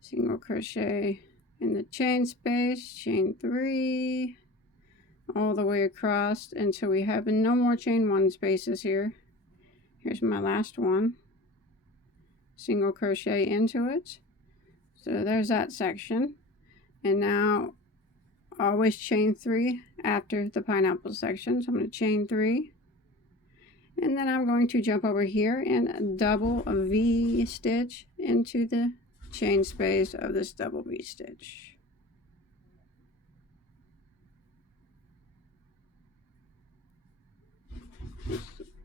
Single crochet in the chain space. Chain 3. All the way across until we have no more chain 1 spaces here. Here's my last one. Single crochet into it. So there's that section. And now always chain 3 after the pineapple section. So I'm going to chain 3. And then I'm going to jump over here and double a V stitch into the chain space of this double V stitch.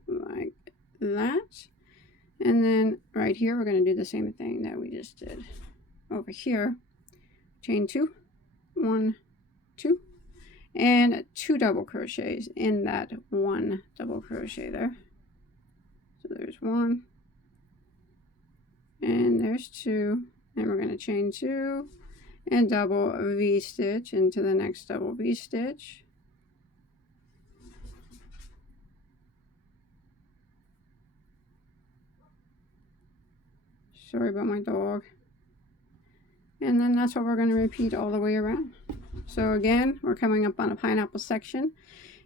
Like that. And then right here we're going to do the same thing that we just did over here. Chain 2, 1, 2, and 2 double crochets in that 1 double crochet there. So there's 1 and there's 2, and we're going to chain 2 and double a V stitch into the next double V stitch. Sorry about my dog. And then that's what we're going to repeat all the way around. So again, we're coming up on a pineapple section,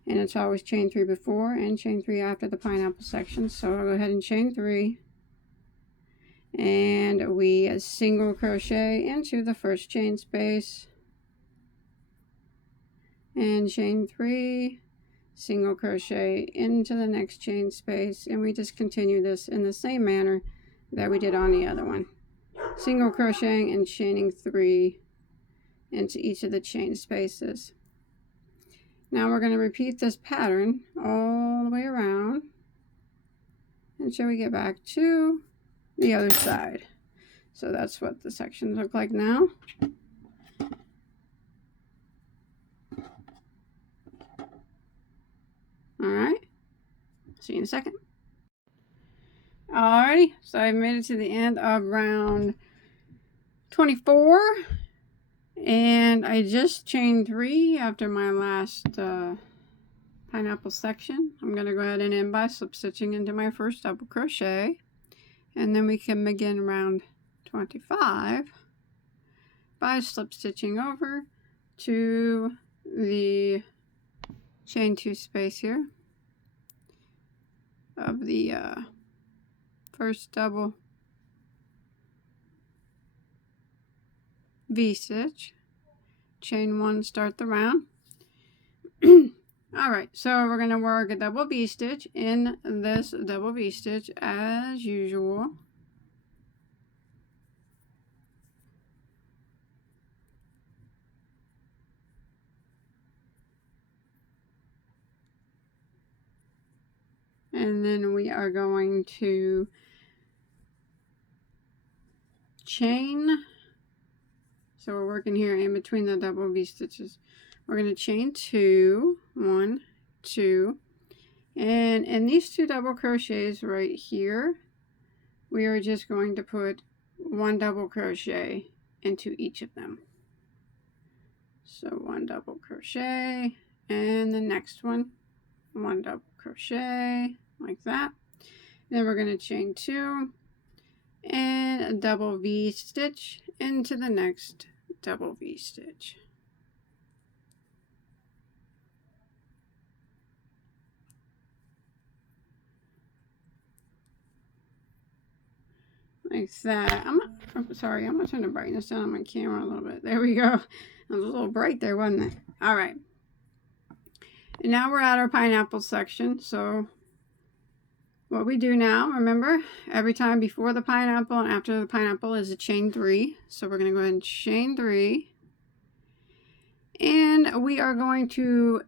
and it's always chain 3 before and chain 3 after the pineapple section. So I'll go ahead and chain 3, and we single crochet into the first chain space, and chain 3, single crochet into the next chain space, and we just continue this in the same manner that we did on the other one. Single crocheting and chaining 3 into each of the chain spaces. Now we're going to repeat this pattern all the way around until we get back to the other side. So that's what the sections look like now. Alright, see you in a second. Alrighty, so I made it to the end of round 24, and I just chained 3 after my last pineapple section. I'm going to go ahead and end by slip stitching into my first double crochet, and then we can begin round 25 by slip stitching over to the chain 2 space here of the first double V stitch, chain 1, start the round. Alright, so we're going to work a double V stitch in this double V stitch as usual. And then we are going to chain. So we're working here in between the double V stitches. We're going to chain 2, 1, 2, and in these 2 double crochets right here, we are just going to put 1 double crochet into each of them. So 1 double crochet, and the next one 1 double crochet like that. Then we're going to chain 2 and a double V stitch into the next double V stitch. Like that. I'm sorry, I'm going to turn the brightness down on my camera a little bit. There we go. It was a little bright there, wasn't it? All right. And now we're at our pineapple section. So what we do now, remember, every time before the pineapple and after the pineapple is a chain 3. So we're going to go ahead and chain 3. And we are going to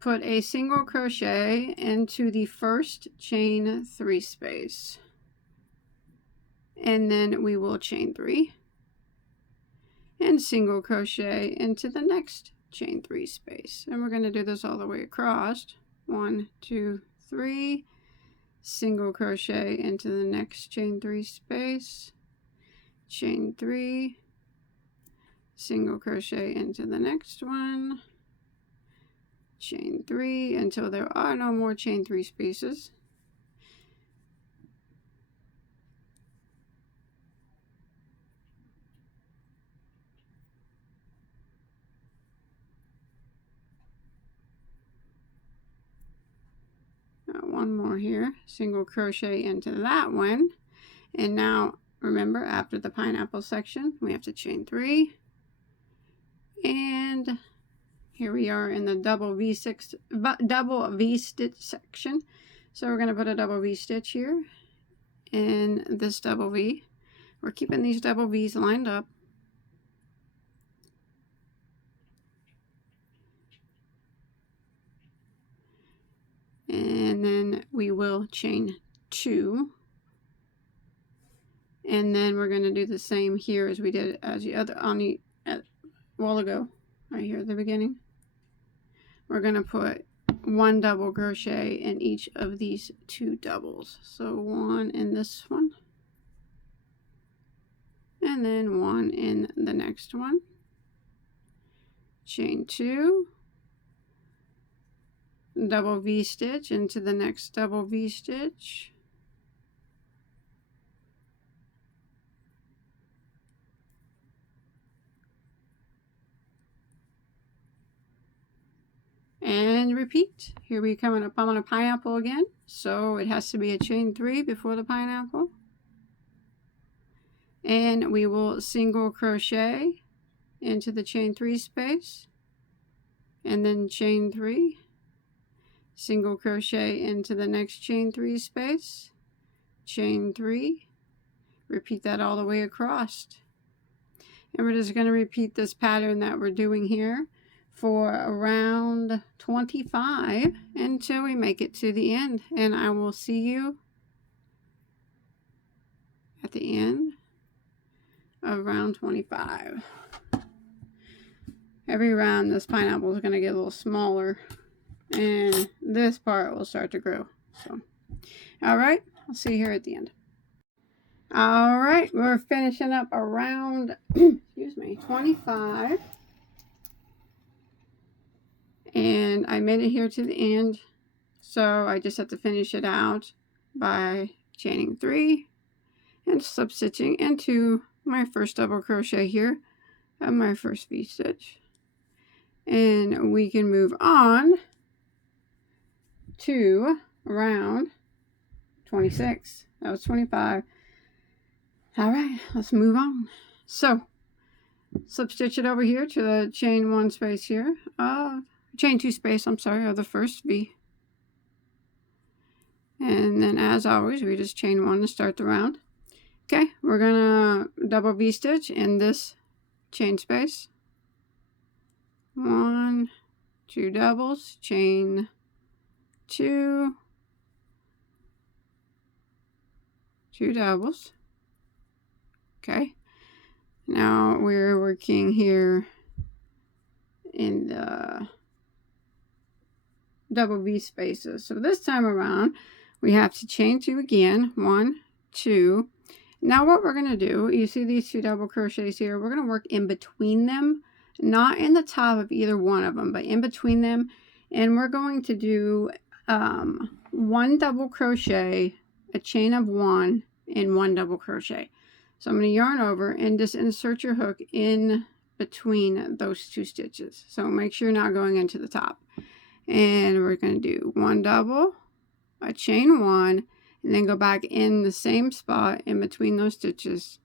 put a single crochet into the first chain 3 space. And then we will chain 3 and single crochet into the next chain 3 space. And we're going to do this all the way across. 1, 2, 3. Single crochet into the next chain 3 space, chain 3, single crochet into the next one, chain 3 until there are no more chain 3 spaces. One more here, single crochet into that one, and now remember, after the pineapple section we have to chain 3, and here we are in the double V stitch section. So we're going to put a double V stitch here in this double V. We're keeping these double V's lined up. And then we will chain 2. And then we're going to do the same here as we did as the other on the while ago, right here at the beginning. We're going to put 1 double crochet in each of these 2 doubles. So 1 in this one, and then 1 in the next one. Chain 2, double V stitch into the next double V stitch, and repeat. Here we coming up on a pineapple again, so it has to be a chain 3 before the pineapple, and we will single crochet into the chain 3 space, and then chain 3, single crochet into the next chain 3 space, chain 3, repeat that all the way across. And we're just going to repeat this pattern that we're doing here for around 25 until we make it to the end, and I will see you at the end of round 25. Every round this pineapple is going to get a little smaller, and this part will start to grow. So, all right, I'll see you here at the end. All right, we're finishing up around, excuse me, 25. And I made it here to the end, so I just have to finish it out by chaining 3 and slip stitching into my first double crochet here at my first V stitch. And we can move on to round 26. That was 25. All right, let's move on. So slip stitch it over here to the chain 1 space here of chain 2 space, I'm sorry, of the first V. And then as always, we just chain 1 to start the round. Okay, we're gonna double V stitch in this chain space. 1, 2 doubles, chain 2, 2 doubles. Okay, now we're working here in the double V spaces. So this time around we have to chain 2 again. 1, 2. Now what we're going to do, you see these 2 double crochets here, we're going to work in between them, not in the top of either one of them, but in between them. And we're going to do 1 double crochet, a chain of 1, and 1 double crochet. So I'm going to yarn over and just insert your hook in between those 2 stitches. So make sure you're not going into the top. And we're going to do 1 double, a chain 1, and then go back in the same spot in between those stitches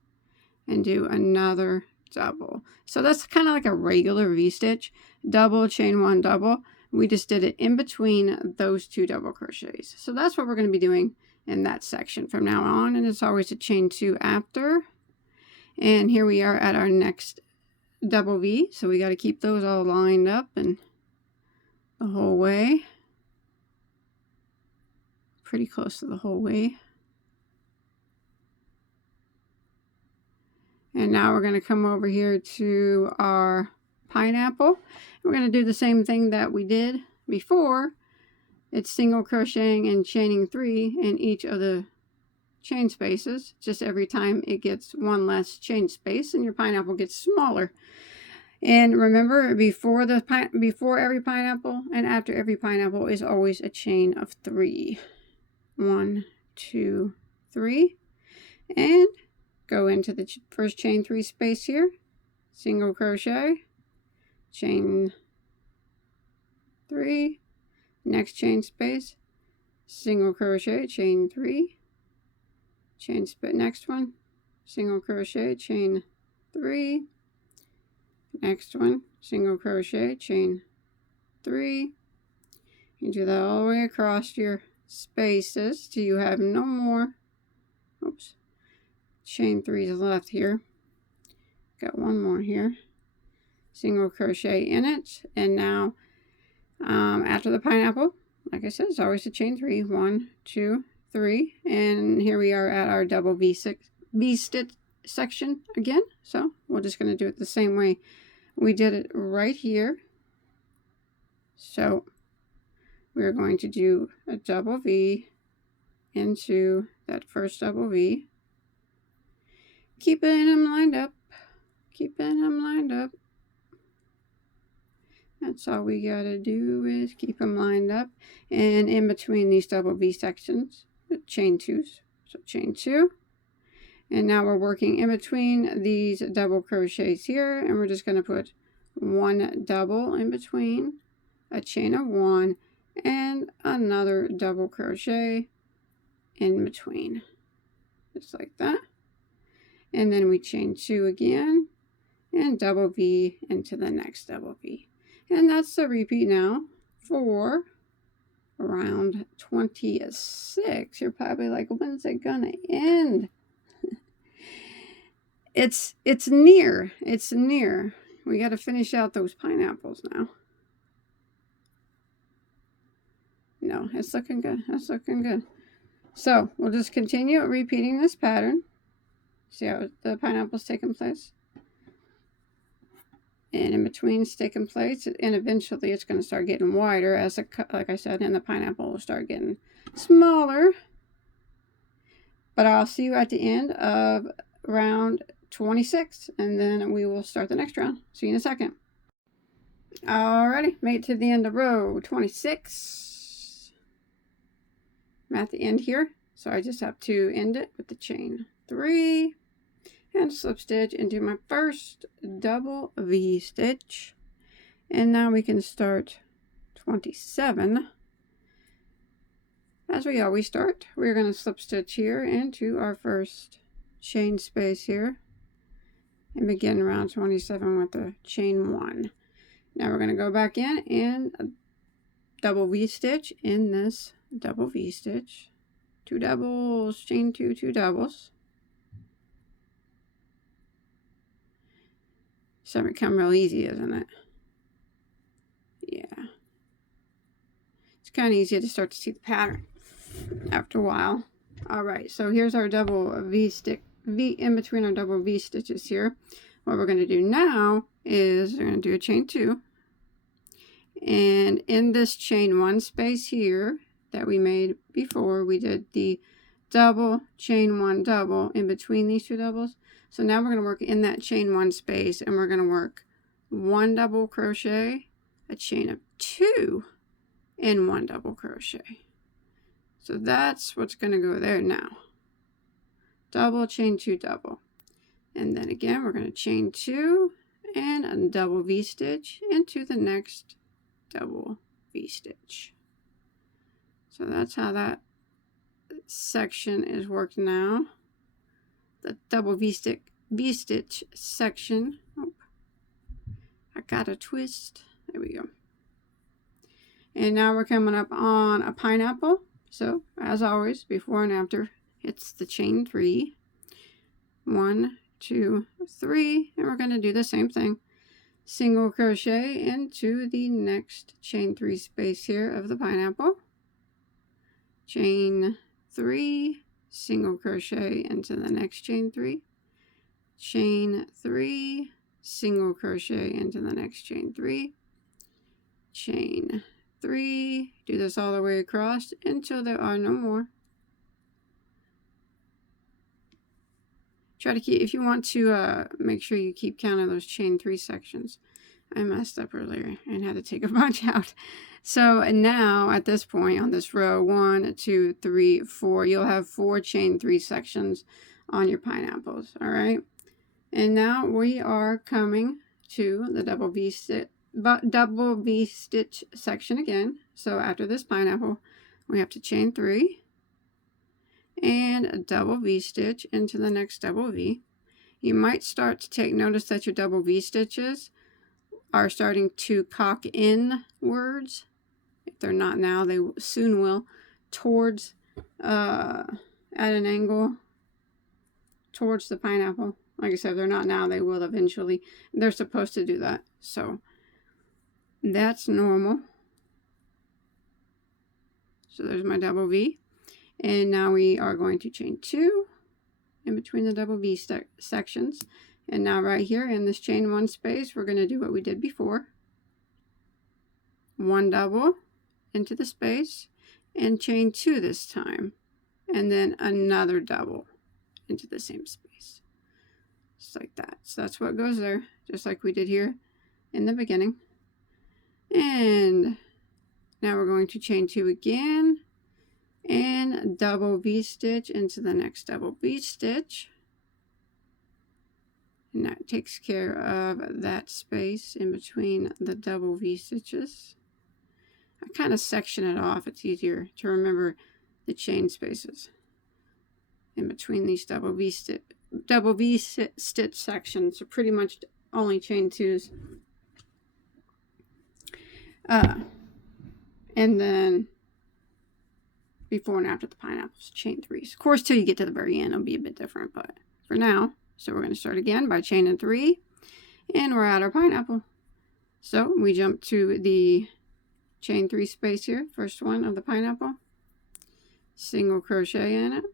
and do another double. So that's kind of like a regular V-stitch, double, chain 1, double. We just did it in between those 2 double crochets. So that's what we're going to be doing in that section from now on, and it's always a chain 2 after. And here we are at our next double V, so we got to keep those all lined up and the whole way, pretty close to the whole way. And now we're going to come over here to our pineapple. We're going to do the same thing that we did before. It's single crocheting and chaining 3 in each of the chain spaces. Just every time it gets 1 less chain space and your pineapple gets smaller. And remember, before every pineapple and after every pineapple is always a chain of 3. 1, 2, 3, and go into the first chain 3 space here, single crochet, chain 3, next chain space, single crochet, chain 3, chain space, next one, single crochet, chain 3, next one, single crochet, chain 3. You do that all the way across your spaces till you have no more, oops, chain 3s left here. Got 1 more here, single crochet in it. And now after the pineapple, like I said, it's always a chain 3, 1, 2, 3, and here we are at our double V stitch section again. So we're just going to do it the same way we did it right here. So we're going to do a double V into that first double V, keeping them lined up, keeping them lined up. That's all we gotta do is keep them lined up. And in between these double V sections, chain 2s. So chain 2. And now we're working in between these double crochets here, and we're just going to put 1 double in between, a chain of 1, and another double crochet in between, just like that. And then we chain 2 again and double V into the next double V. And that's the repeat now for round 26. You're probably like, when's it gonna end? It's near. It's near. We got to finish out those pineapples now. No, it's looking good. It's looking good. So we'll just continue repeating this pattern. See how the pineapple's taking place? And in between it's taking place, and eventually it's going to start getting wider as like I said, and the pineapple will start getting smaller. But I'll see you at the end of round 26, and then we will start the next round. See you in a second. Alrighty, made it to the end of row 26. I'm at the end here, so I just have to end it with the chain 3 and slip stitch into my first double V stitch. And now we can start 27. As we always start, we're going to slip stitch here into our first chain space here and begin round 27 with the chain 1. Now we're going to go back in and double V stitch in this double V stitch, 2 doubles, chain 2, 2 doubles. So it become real easy, isn't it? Yeah. It's kind of easy to start to see the pattern after a while. Alright, so here's our double V in between our double V stitches here. What we're going to do now is we're going to do a chain 2. And in this chain 1 space here that we made before, we did the double, chain 1, double in between these 2 doubles. So now we're going to work in that chain 1 space, and we're going to work 1 double crochet, a chain of 2, and 1 double crochet. So that's what's going to go there now. Double, chain 2, double. And then again, we're going to chain 2 and a double V-stitch into the next double V-stitch. So that's how that section is worked now. The double V-stitch section. Oh, I got a twist. There we go. And now we're coming up on a pineapple. So as always, before and after, it's the chain 3. 1, 2, 3, and we're going to do the same thing. Single crochet into the next chain 3 space here of the pineapple. Chain 3, single crochet into the next chain 3. Chain 3, single crochet into the next chain 3. Chain 3, do this all the way across until there are no more. Try to keep, if you want to make sure you keep count of those chain 3 sections. I messed up earlier and had to take a bunch out. So now at this point on this row, 1, 2, 3, 4, you'll have 4 chain 3 sections on your pineapples. All right. And now we are coming to the double V stitch section again. So after this pineapple, we have to chain 3. And a double V-stitch into the next double V. You might start to take notice that your double V-stitches are starting to cock inwards. If they're not now, they soon will, towards, at an angle, towards the pineapple. Like I said, if they're not now, they will eventually. They're supposed to do that. So that's normal. So there's my double V. And now we are going to chain 2 in between the double V sections. And now right here in this chain 1 space, we're going to do what we did before. 1 double into the space and chain 2 this time. And then another double into the same space. Just like that. So that's what goes there, just like we did here in the beginning. And now we're going to chain 2 again. And double V-stitch into the next double V-stitch. And that takes care of that space in between the double V-stitches. I kind of section it off. It's easier to remember the chain spaces in between these double V-stitch sections. So pretty much only chain 2s. And then before and after the pineapples, chain 3s. Of course, till you get to the very end, it'll be a bit different, but for now, so we're going to start again by chaining 3, and we're at our pineapple. So we jump to the chain 3 space here, first one of the pineapple, single crochet in it,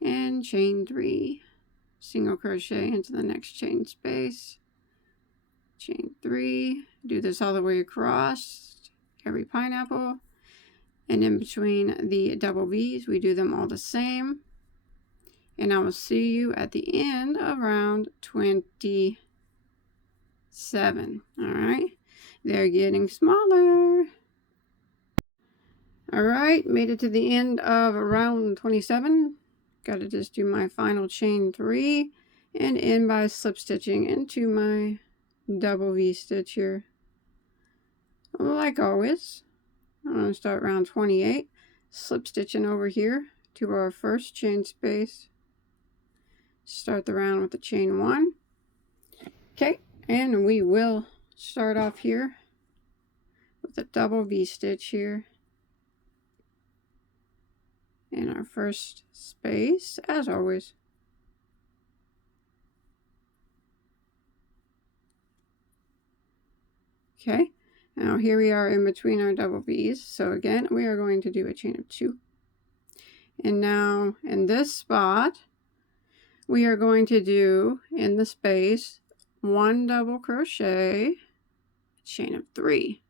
and chain 3, single crochet into the next chain space, chain 3, do this all the way across every pineapple. And in between the double V's, we do them all the same. And I will see you at the end of round 27. All right. They're getting smaller. All right. Made it to the end of round 27. Got to just do my final chain 3 and end by slip stitching into my double V stitch here. Like always. I'm going to start round 28, slip stitching over here to our first chain space. Start the round with the chain 1. Okay, and we will start off here with a double V stitch here in our first space, as always. Okay. Now here we are in between our double V's. So again, we are going to do a chain of 2. And now in this spot, we are going to do in the space 1 double crochet, chain of 3.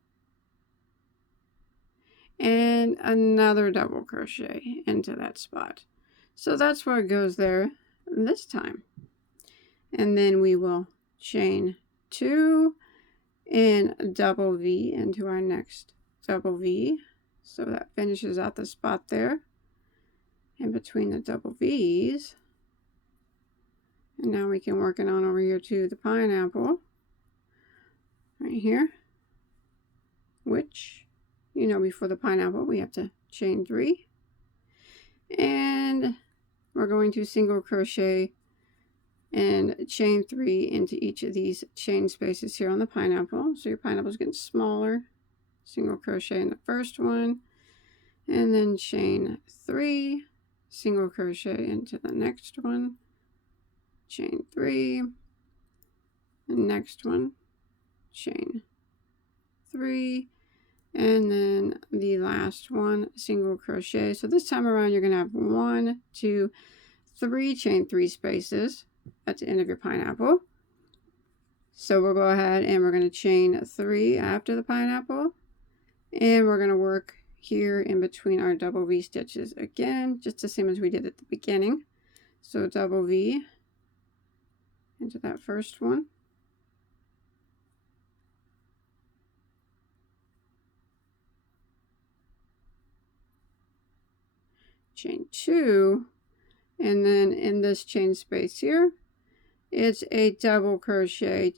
And another double crochet into that spot. So that's where it goes there this time. And then we will chain 2 and double V into our next double V. So that finishes out the spot there in between the double V's. And now we can work it on over here to the pineapple right here, which, you know, before the pineapple we have to chain 3, and we're going to single crochet and chain 3 into each of these chain spaces here on the pineapple. So your pineapple is getting smaller. Single crochet in the first one, and then chain 3, single crochet into the next one, chain 3, the next one, chain 3, and then the last one, single crochet. So this time around you're going to have 1, 2, 3 chain 3 spaces at the end of your pineapple. So we'll go ahead and we're going to chain 3 after the pineapple, and we're going to work here in between our double V stitches again, just the same as we did at the beginning. So double V into that first one, chain 2, and then in this chain space here, it's a double crochet,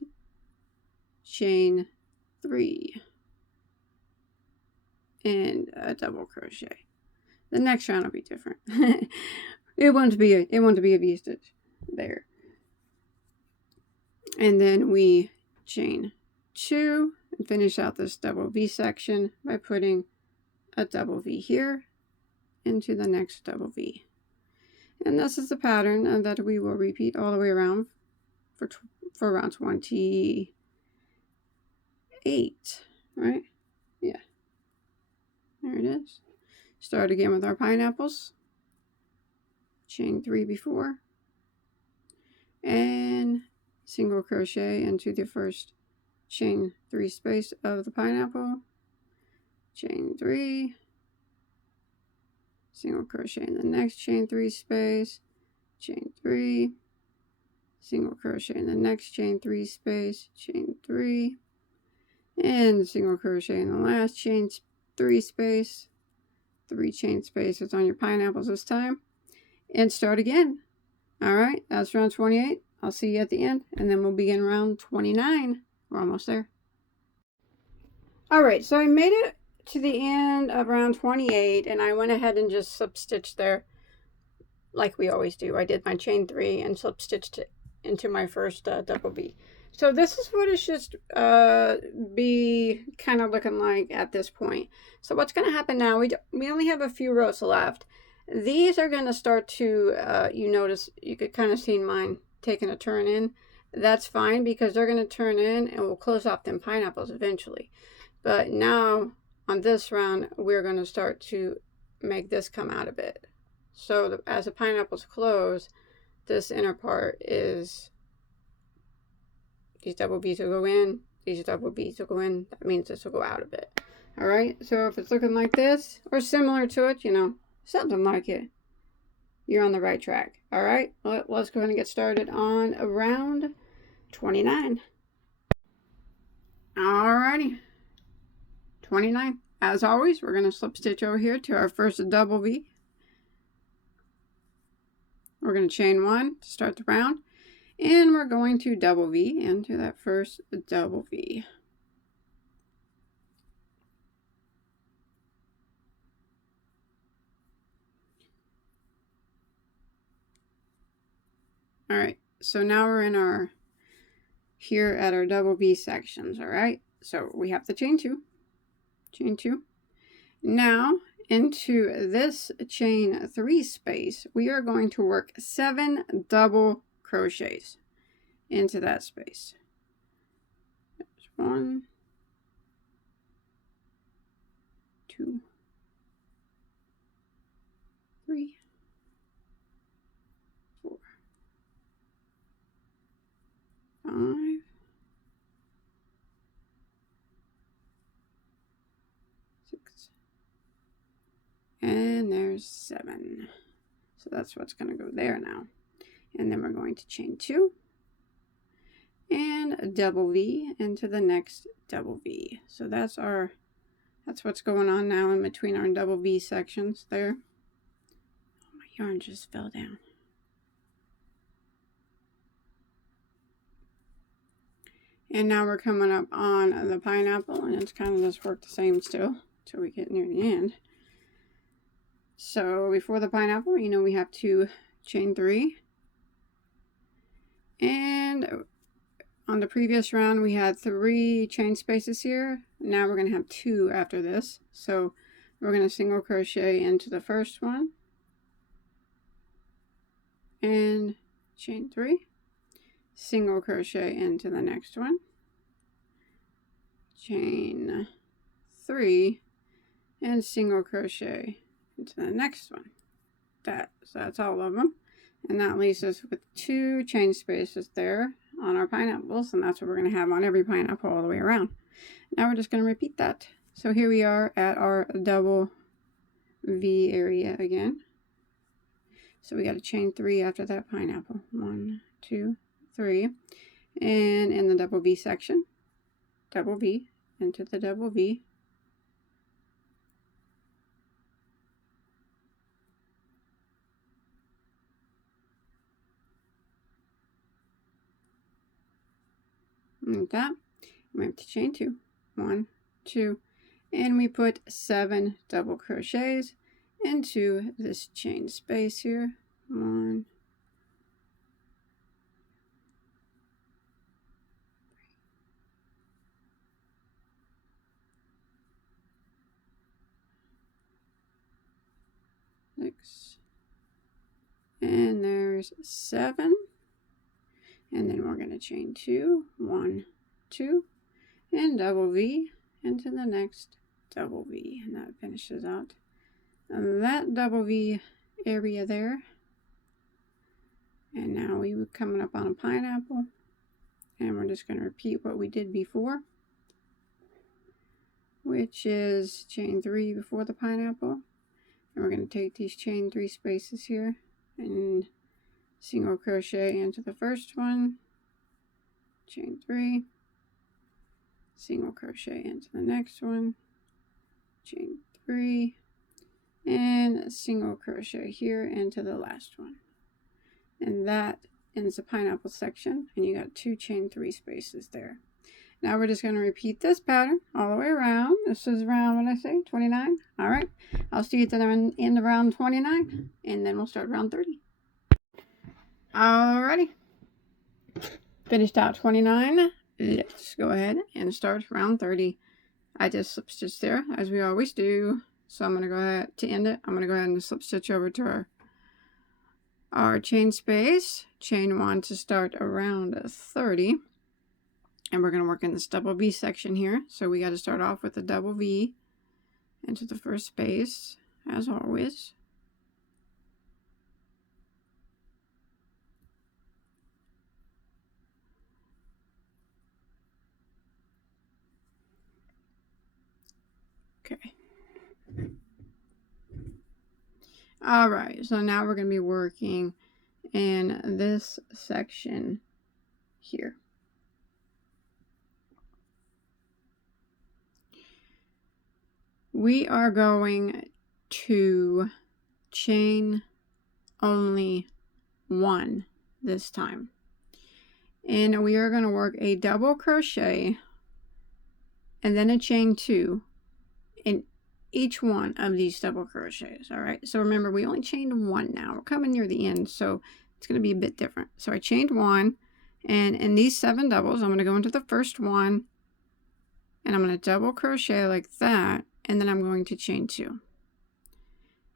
chain 3, and a double crochet. The next round will be different. it won't be a V stitch there. And then we chain 2 and finish out this double V section by putting a double V here into the next double V. And this is the pattern that we will repeat all the way around for round 28, right? Yeah. There it is. Start again with our pineapples. Chain 3 before. And single crochet into the first chain 3 space of the pineapple. Chain 3. Single crochet in the next chain 3 space. Chain 3. Single crochet in the next chain 3 space. Chain 3. And single crochet in the last chain 3 space. 3 chain spaces on your pineapples this time, and start again. All right, that's round 28. I'll see you at the end, and then we'll begin round 29. We're almost there. All right, so I made it to the end of round 28, and I went ahead and just slip stitched there like we always do. I did my chain 3 and slip stitched it into my first double V. So this is what it should be kind of looking like at this point. So what's going to happen now, we only have a few rows left. These are going to start to, you notice, you could kind of see mine taking a turn in. That's fine because they're going to turn in and we'll close off them pineapples eventually. But now on this round, we're going to start to make this come out a bit. So as the pineapples close, this inner part is, these double V's will go in, these double V's will go in. That means this will go out a bit. All right, so if it's looking like this or similar to it, you know, something like it, you're on the right track. All right, let's go ahead and get started on round 29. All righty, 29. As always, we're going to slip stitch over here to our first double V. We're going to chain 1 to start the round, and we're going to double V into that first double V. All right, so now we're in our, here at our double V sections. All right, so we have to chain 2, chain 2. Now into this chain 3 space, we are going to work 7 double crochets into that space. There's 1, 2, 3, 4, 5, 6, and there's 7. So that's what's going to go there now. And then we're going to chain 2, and a double V into the next double V. So that's what's going on now in between our double V sections there. Oh, my yarn just fell down. And now we're coming up on the pineapple, and it's kind of just worked the same still till we get near the end. So before the pineapple, you know, we have to chain 3. And on the previous round, we had 3 chain spaces here. Now we're going to have 2 after this. So we're going to single crochet into the first one and chain 3, single crochet into the next one, chain 3, and single crochet into the next one. So that's all of them, and that leaves us with 2 chain spaces there on our pineapples, and that's what we're going to have on every pineapple all the way around. Now we're just going to repeat that. So here we are at our double V area again. So we got to chain 3 after that pineapple. 1, 2, 3, and in the double V section, double V into the double V, like that. We have to chain 2, 1, 2, and we put 7 double crochets into this chain space here. 1, 6, and there's 7, and then we're going to chain 2, 1, 2, and double V into the next double V, and that finishes out that double V area there. And now we were coming up on a pineapple, and we're just going to repeat what we did before, which is chain 3 before the pineapple, and we're going to take these chain 3 spaces here and single crochet into the first one, chain 3, single crochet into the next one, chain 3, and single crochet here into the last one. And that ends the pineapple section, and you got 2 chain 3 spaces there. Now we're just going to repeat this pattern all the way around. This is round, what did I say, 29? All right, I'll see you at the end of round 29, and then we'll start round 30. Alrighty, finished out 29. Let's go ahead and start round 30. I just slip stitched there as we always do, so I'm going to go ahead to end it. I'm going to go ahead and slip stitch over to our chain space, chain 1 to start around 30, and we're going to work in this double V section here. So we got to start off with a double V into the first space as always. Okay. All right, so now we're going to be working in this section here. We are going to chain only 1 this time, and we are going to work a double crochet and then a chain 2 in each one of these double crochets. All right, so remember, we only chained 1 now. We're coming near the end, so it's going to be a bit different. So I chained 1, and in these 7 doubles, I'm going to go into the first one, and I'm going to double crochet like that, and then I'm going to chain 2,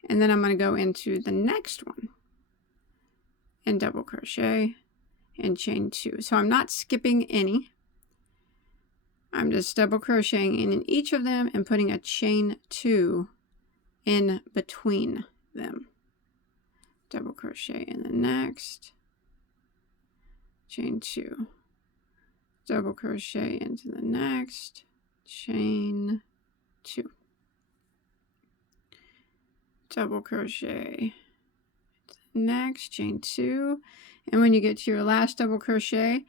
and then I'm going to go into the next one and double crochet and chain 2. So I'm not skipping any. I'm just double crocheting in each of them and putting a chain 2 in between them. Double crochet in the next, chain 2, double crochet into the next, chain 2, double crochet into the next, chain 2, and when you get to your last double crochet,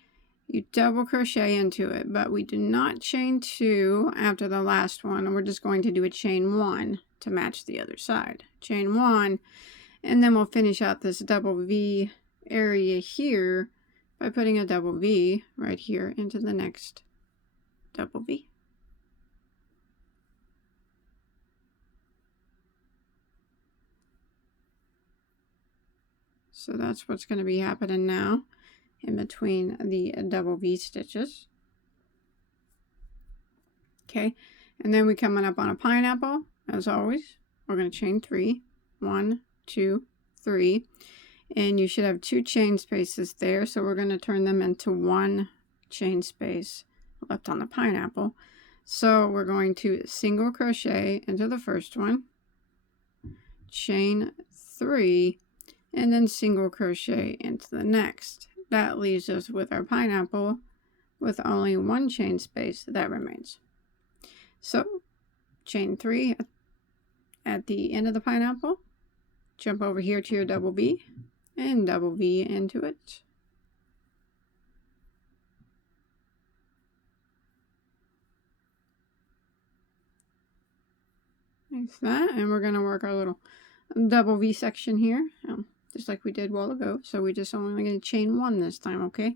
you double crochet into it, but we do not chain 2 after the last one, and we're just going to do a chain 1 to match the other side. Chain 1, and then we'll finish out this double V area here by putting a double V right here into the next double V. So that's what's going to be happening now in between the double V stitches. Okay, and then we coming up on a pineapple. As always, we're going to chain 3. 1, 2, 3. And you should have 2 chain spaces there, so we're going to turn them into 1 chain space left on the pineapple. So we're going to single crochet into the first one, chain 3, and then single crochet into the next. That leaves us with our pineapple with only 1 chain space that remains. So chain 3 at the end of the pineapple, jump over here to your double V and double V into it. Like that, and we're going to work our little double V section here, just like we did a while ago. So we just only going to chain 1 this time, okay?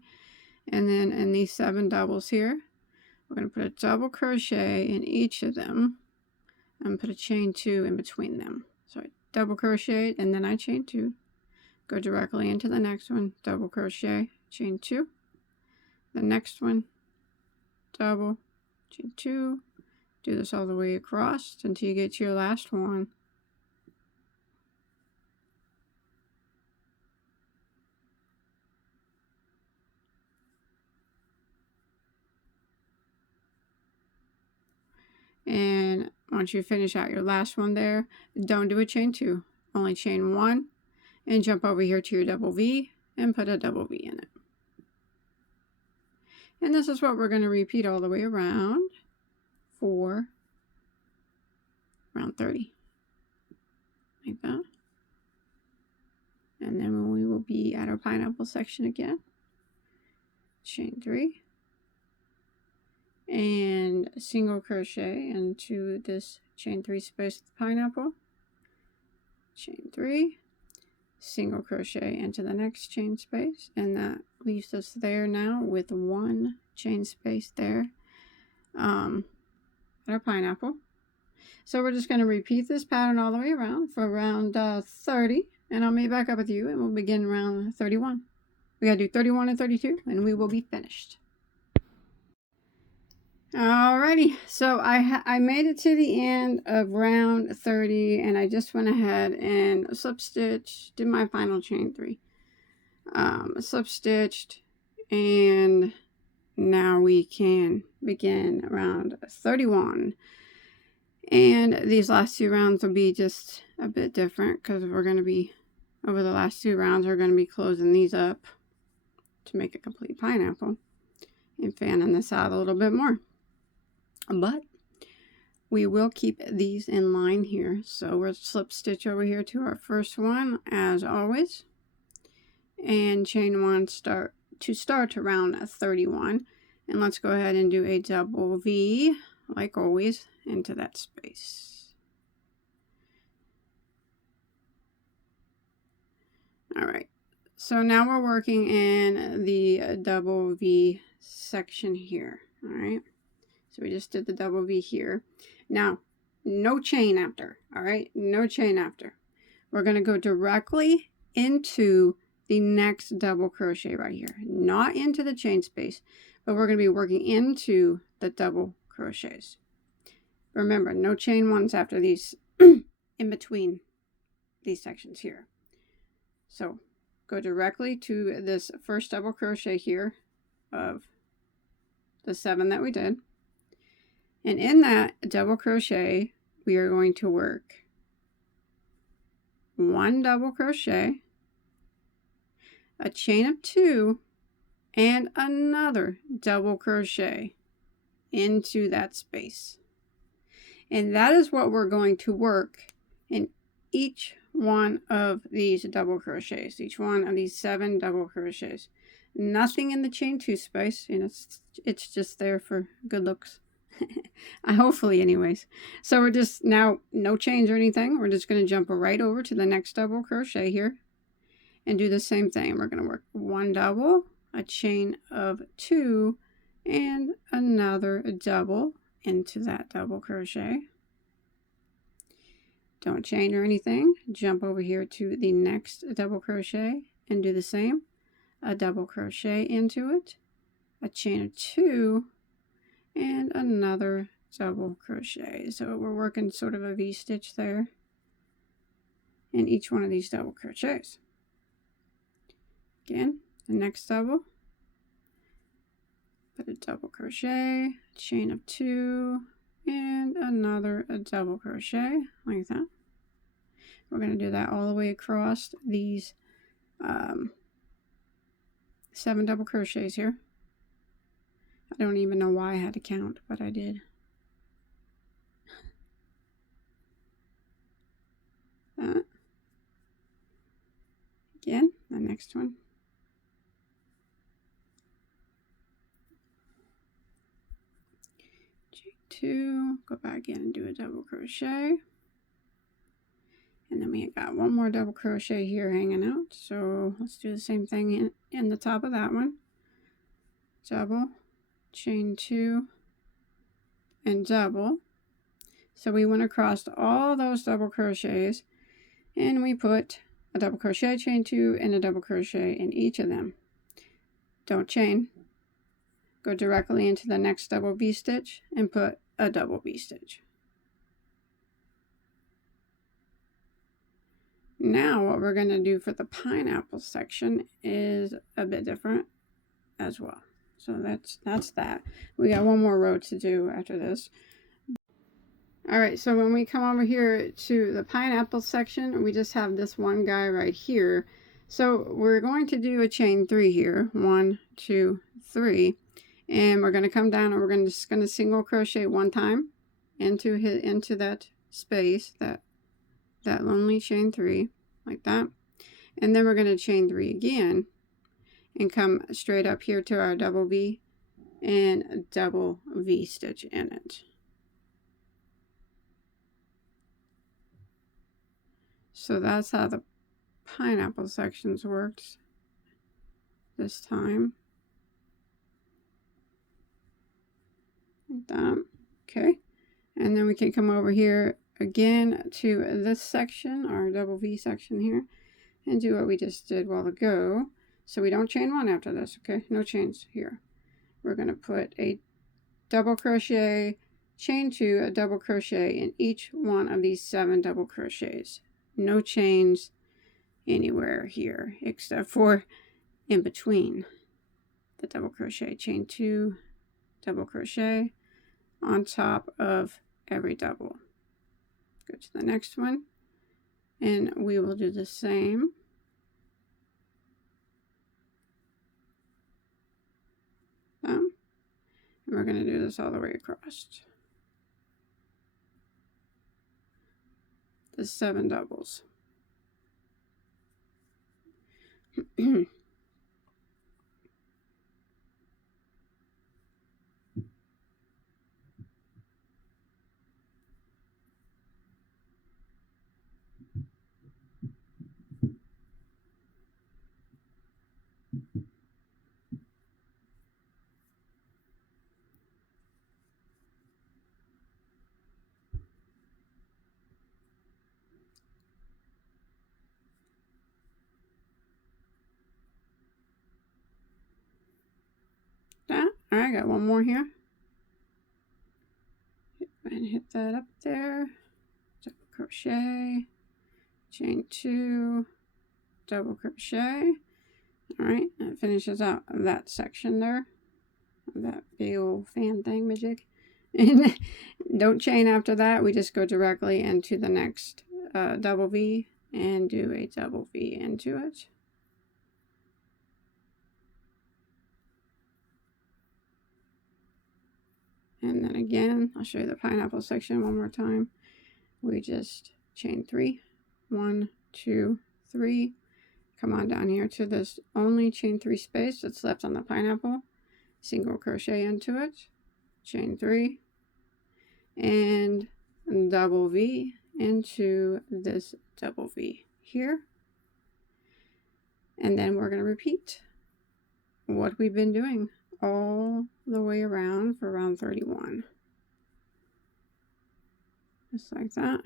And then in these 7 doubles here, we're going to put a double crochet in each of them and put a chain 2 in between them. So I double crochet and then I chain 2, go directly into the next one, double crochet, chain 2, the next one, double, chain 2, do this all the way across until you get to your last one. And once you finish out your last one there, don't do a chain 2, only chain 1 and jump over here to your double V and put a double V in it. And this is what we're going to repeat all the way around for around 30, like that. And then we will be at our pineapple section again, chain 3 and single crochet into this chain 3 space with the pineapple, chain 3, single crochet into the next chain space, and that leaves us there now with 1 chain space there at our pineapple. So we're just going to repeat this pattern all the way around for around 30, and I'll meet back up with you and we'll begin around 31. We gotta do 31 and 32 and we will be finished. Alrighty, so I made it to the end of round 30 and I just went ahead and slip stitched, did my final chain 3, slip stitched, and now we can begin round 31. And these last 2 rounds will be just a bit different because we're going to be, over the last 2 rounds, we're going to be closing these up to make a complete pineapple and fanning this out a little bit more. But we will keep these in line here. So we'll slip stitch over here to our first one as always, and chain 1 to start around 31. And let's go ahead and do a double V like always into that space. All right, so now we're working in the double V section here. All right, so we just did the double V here. Now, no chain after. All right, no chain after. We're going to go directly into the next double crochet right here, not into the chain space, but we're going to be working into the double crochets. Remember, no chain 1s after these in between these sections here. So go directly to this first double crochet here of the 7 that we did, and in that double crochet we are going to work 1 double crochet, a chain of 2, and another double crochet into that space. And that is what we're going to work in each one of these double crochets, each one of these 7 double crochets. Nothing in the chain 2 space, and it's just there for good looks. Hopefully anyways. So we're just now no chains or anything. We're just going to jump right over to the next double crochet here and do the same thing. We're going to work 1 double, a chain of 2, and another double into that double crochet. Don't chain or anything. Jump over here to the next double crochet and do the same. A double crochet into it, a chain of 2, and another double crochet. So we're working sort of a V-stitch there in each one of these double crochets. Again, the next double, put a double crochet, chain of 2, and another double crochet like that. We're going to do that all the way across these 7 double crochets here. I don't even know why I had to count, but I did. Again, the next one. Chain 2, go back in and do a double crochet. And then we got one more double crochet here hanging out. So let's do the same thing in the top of that one. Double, chain 2, and double. So we went across all those double crochets and we put a double crochet, chain 2, and a double crochet in each of them. Don't chain. Go directly into the next double V-stitch and put a double V-stitch. Now what we're going to do for the pineapple section is a bit different as well. So that's that. We got one more row to do after this. Alright, so when we come over here to the pineapple section, we just have this one guy right here. So we're going to do a chain 3 here. 1, 2, 3. And we're going to come down and we're just going to single crochet 1 time into that space, that lonely chain 3, like that. And then we're going to chain 3 again and come straight up here to our double V and double V stitch in it. So that's how the pineapple sections worked this time. Like that. Okay. And then we can come over here again to this section, our double V section here, and do what we just did a while ago. So we don't chain 1 after this, okay? No chains here. We're going to put a double crochet, chain 2, a double crochet in each one of these 7 double crochets. No chains anywhere here except for in between the double crochet. Chain 2, double crochet on top of every double. Go to the next one and we will do the same. And we're going to do this all the way across the 7 doubles. Alright, got one more here. And hit that up there. Double crochet, chain 2, double crochet. Alright, that finishes out that section there. That big old fan thing majig. And don't chain after that. We just go directly into the next double V and do a double V into it. And then again, I'll show you the pineapple section one more time. We just chain 3, 1, 2, 3, come on down here to this only chain 3 space that's left on the pineapple, single crochet into it, chain 3, and double V into this double V here. And then we're going to repeat what we've been doing all the way around for round 31. Just like that.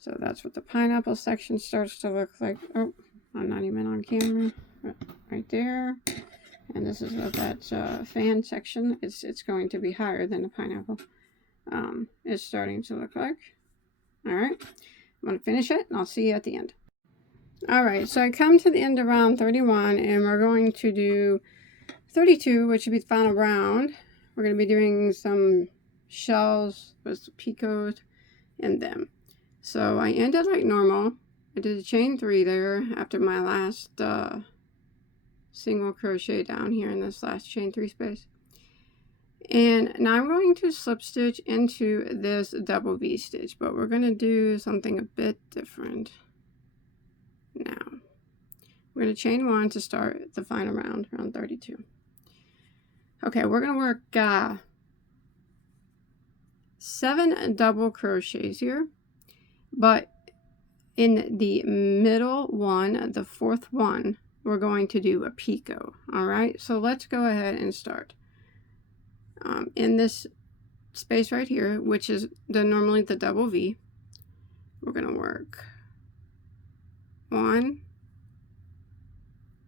So that's what the pineapple section starts to look like. Oh, I'm not even on camera. Right there. And this is what that fan section, it's going to be higher than the pineapple, is starting to look like. Alright, I'm going to finish it and I'll see you at the end. Alright, so I come to the end of round 31 and we're going to do 32, which would be the final round. We're going to be doing some shells with picots in them. So I ended like normal. I did a chain 3 there after my last single crochet down here in this last chain 3 space. And now I'm going to slip stitch into this double V stitch, but we're going to do something a bit different now. We're going to chain 1 to start the final round, round 32. Okay, we're going to work 7 double crochets here, but in the middle one, the 4th one, we're going to do a picot. All right, so let's go ahead and start. In this space right here, which is normally the double V, we're going to work 1,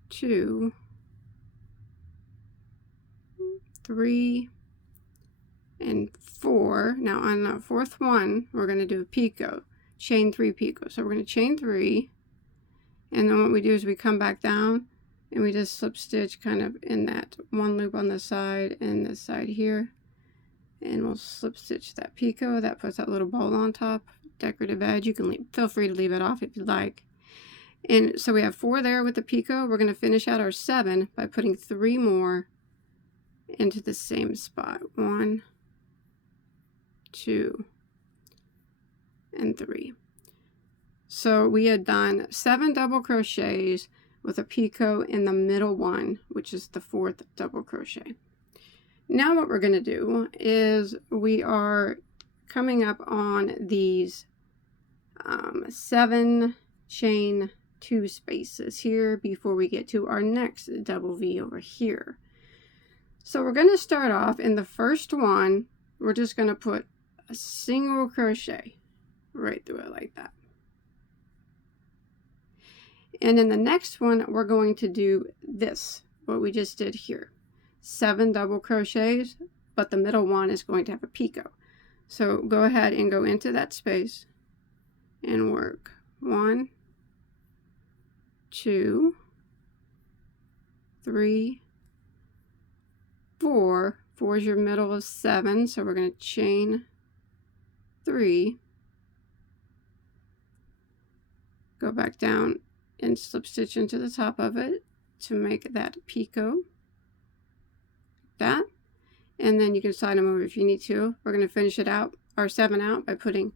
2, 3, and 4. Now on the 4th one, we're going to do a picot, chain 3 picot. So we're going to chain 3, and then what we do is we come back down and we just slip stitch kind of in that one loop on the side and this side here, and we'll slip stitch that picot. That puts that little bowl on top, decorative edge. You can feel free to leave it off if you'd like. And so we have 4 there with the picot. We're going to finish out our 7 by putting 3 more into the same spot. 1, 2, and 3. So we had done 7 double crochets with a picot in the middle one, which is the 4th double crochet. Now what we're going to do is we are coming up on these 7 chain 2 spaces here before we get to our next double V over here. So we're going to start off in the first one. We're just going to put a single crochet right through it like that. And in the next one, we're going to do this, what we just did here. 7 double crochets, but the middle one is going to have a picot. So go ahead and go into that space and work 1, 2, 3, 4. 4 is your middle of 7, so we're going to chain 3, go back down and slip stitch into the top of it to make that picot. That, and then you can slide them over if you need to. We're going to finish it out, our 7 out, by putting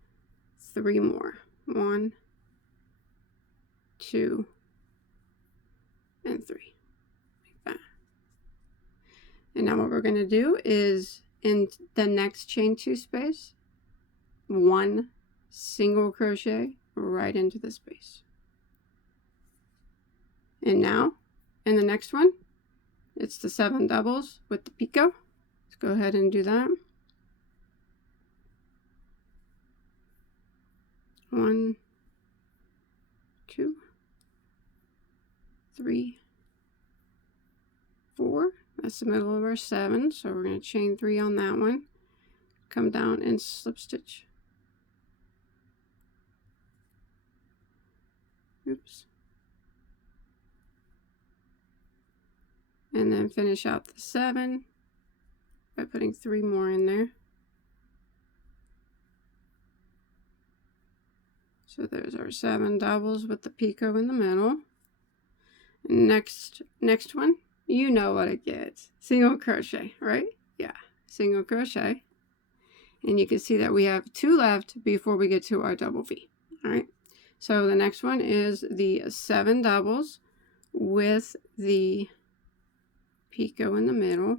3 more. 1, 2, and 3. Like that. And now what we're going to do is in the next chain 2 space, 1 single crochet right into the space. And now in the next one, it's the 7 doubles with the picot. Let's go ahead and do that. 1, 2, 3, 4. That's the middle of our 7, so we're going to chain 3 on that one. Come down and slip stitch. Oops. And then finish out the 7 by putting 3 more in there. So there's our 7 doubles with the picot in the middle. Next one, you know what it gets. Single crochet, right? Yeah, single crochet. And you can see that we have 2 left before we get to our double V. All right. So the next one is the 7 doubles with the picot in the middle.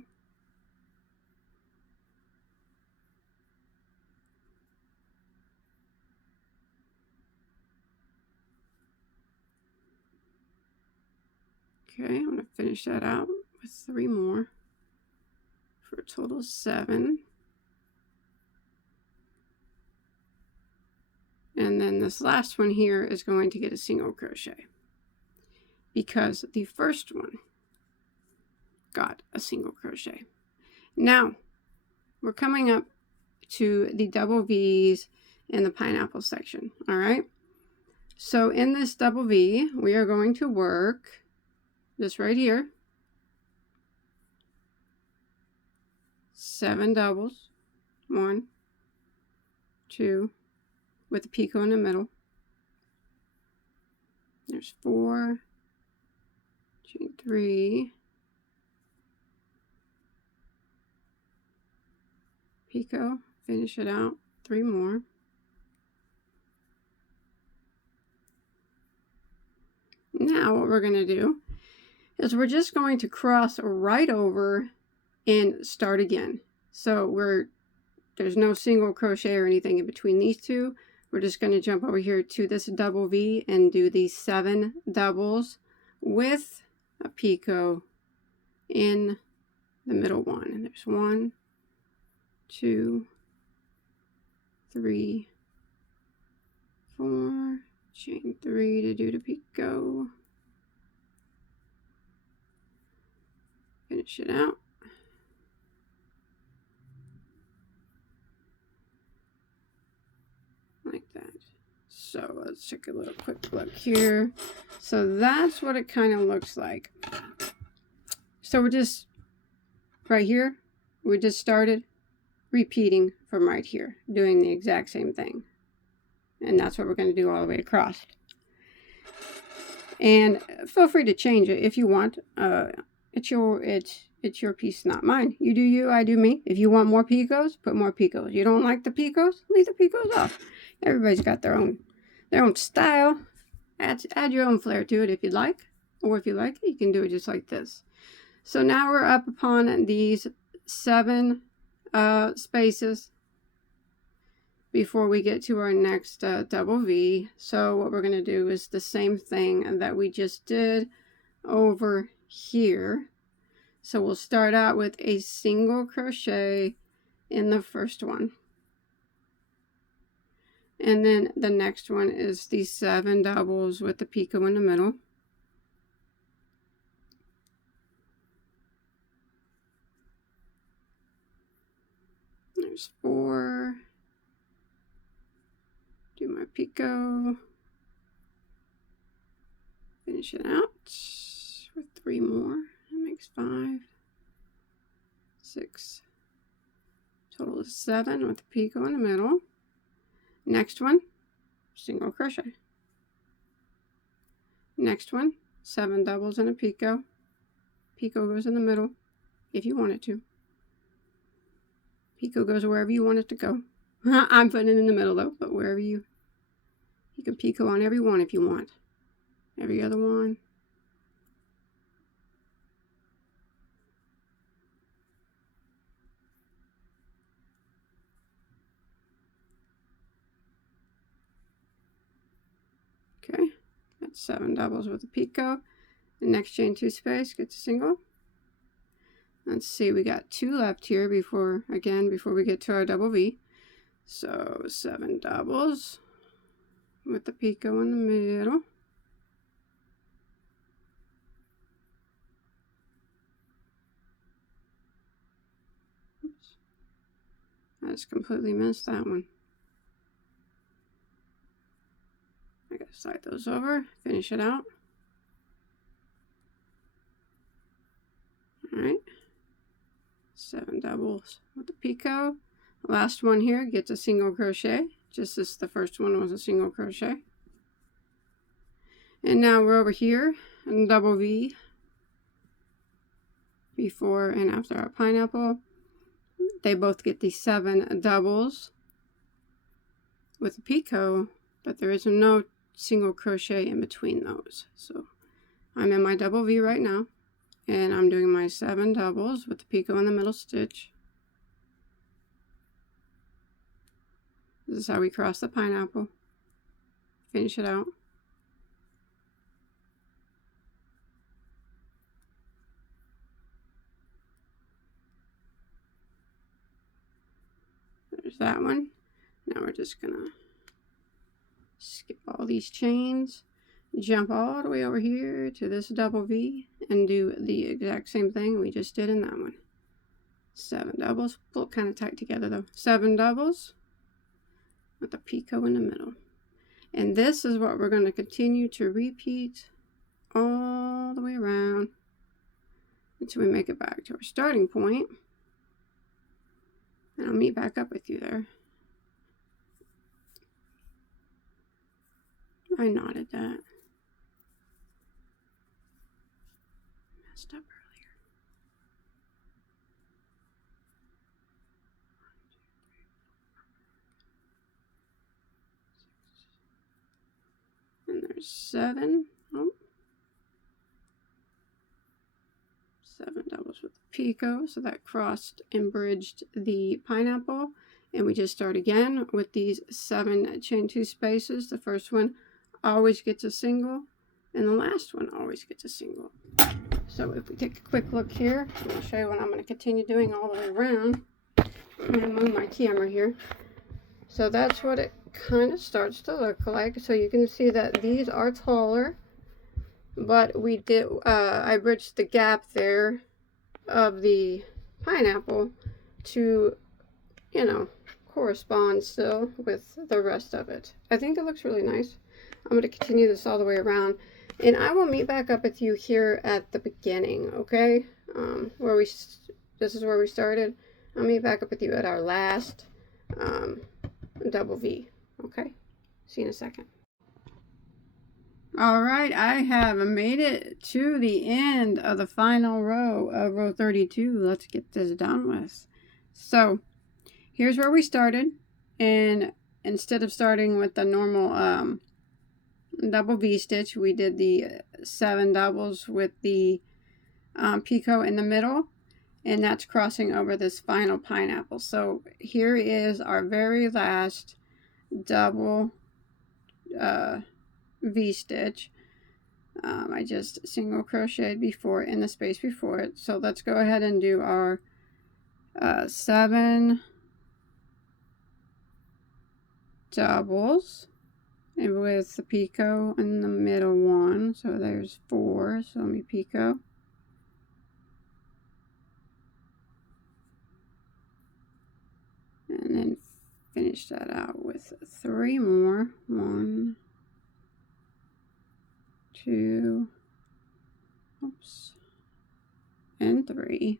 Okay, I'm going to finish that out with 3 more for a total of 7. And then this last one here is going to get a single crochet because the first one got a single crochet. Now we're coming up to the double V's in the pineapple section. All right, so in this double V we are going to work this right here, 7 doubles, 1, 2, with the picot in the middle. There's 4, chain 3, picot, finish it out, 3 more. Now what we're going to do is we're just going to cross right over and start again. So there's no single crochet or anything in between these two. We're just going to jump over here to this double V and do these 7 doubles with a picot in the middle one. And there's 1, 2, 3, 4, chain 3 to do the picot. Finish it out. Like that. So let's take a little quick look here. So that's what it kind of looks like. So we're just right here, we just started repeating from right here, doing the exact same thing. And that's what we're going to do all the way across. And feel free to change it if you want. It's your piece, not mine. You do you, I do me. If you want more picots, put more picots. You don't like the picots, leave the picots off. Everybody's got their own style. Add your own flair to it if you'd like. Or if you like it, you can do it just like this. So now we're up upon these 7 spaces before we get to our next double V. So what we're going to do is the same thing that we just did over here. So we'll start out with a single crochet in the first one. And then the next one is the 7 doubles with the picot in the middle. There's 4. Do my picot. Finish it out with 3 more. That makes 5, 6. Total of 7 with the picot in the middle. Next one, single crochet. Next one, 7 doubles and a picot. Picot goes in the middle if you want it to. Picot goes wherever you want it to go. I'm putting it in the middle though, but wherever you can picot on every one if you want. Every other one. Okay, that's 7 doubles with a picot. The next chain 2 space gets a single. Let's see, we got 2 left here before we get to our double V. So 7 doubles with the picot in the middle. Oops. I just completely missed that one. I gotta slide those over, finish it out. Alright. 7 doubles with the picot. Last one here gets a single crochet, just as the first one was a single crochet. And now we're over here in double V before and after our pineapple. They both get the 7 doubles with a picot, but there is no single crochet in between those. So I'm in my double V right now, and I'm doing my 7 doubles with the picot in the middle stitch. This is how we cross the pineapple, finish it out. There's that one. Now we're just gonna skip all these chains, jump all the way over here to this double V, and do the exact same thing we just did in that one. 7 doubles, pull kind of tight together though. 7 doubles with the picot in the middle. And this is what we're going to continue to repeat all the way around until we make it back to our starting point. And I'll meet back up with you there. I knotted that. Messed up earlier. And there's 7. Oh. 7 doubles with the picot, so that crossed and bridged the pineapple. And we just start again with these 7 chain 2 spaces. The first one always gets a single, and the last one always gets a single. So if we take a quick look here, I'll show you what I'm going to continue doing all the way around. I'm going to move my camera here. So that's what it kind of starts to look like. So you can see that these are taller, but we did I bridged the gap there of the pineapple to, you know, correspond still with the rest of it. I think it looks really nice. I'm going to continue this all the way around, and I will meet back up with you here at the beginning, okay? This is where we started. I'll meet back up with you at our last double V, okay? See you in a second. All right, I have made it to the end of the final row of row 32. Let's get this done with. So here's where we started, and instead of starting with the normal double V stitch, we did the 7 doubles with the picot in the middle, and that's crossing over this final pineapple. So here is our very last double V stitch. I just single crocheted before in the space before it. So let's go ahead and do our 7 doubles, and with the picot in the middle one. So there's 4. So let me picot. And then finish that out with 3 more. 1, 2, oops, and 3.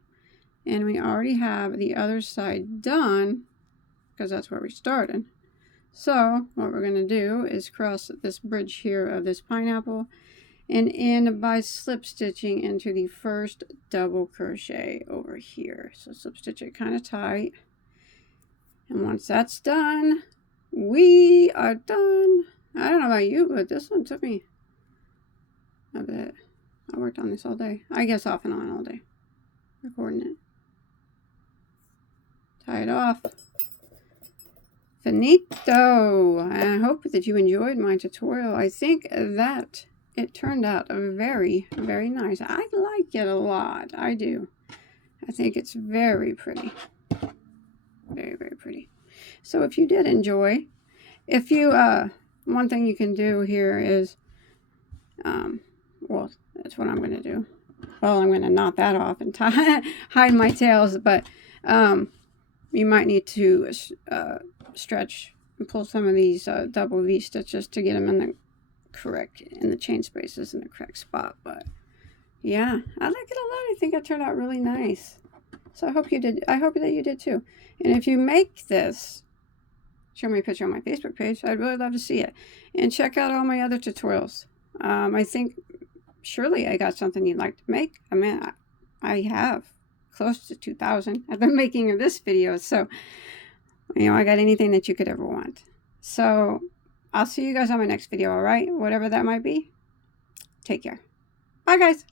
And we already have the other side done because that's where we started. So what we're going to do is cross this bridge here of this pineapple and end by slip stitching into the first double crochet over here. So slip stitch it kind of tight. And once that's done, we are done. I don't know about you, but this one took me a bit. I worked on this all day. I guess off and on all day, recording it. Tie it off. Finito. I hope that you enjoyed my tutorial. I think that it turned out very, very nice. I like it a lot. I do. I think it's very pretty. Very, very pretty. So if you did enjoy, if you, one thing you can do here is, well, that's what I'm going to do. Well, I'm going to knot that off and hide my tails, but you might need to stretch and pull some of these double V stitches to get them in the chain spaces in the correct spot. But yeah, I like it a lot. I think it turned out really nice. So I hope you did. I hope that you did too. And if you make this, show me a picture on my Facebook page. I'd really love to see it. And check out all my other tutorials. I think surely I got something you'd like to make. I mean, I have close to 2,000 at the making of this video. So, you know, I got anything that you could ever want. So I'll see you guys on my next video, all right? Whatever that might be. Take care. Bye, guys.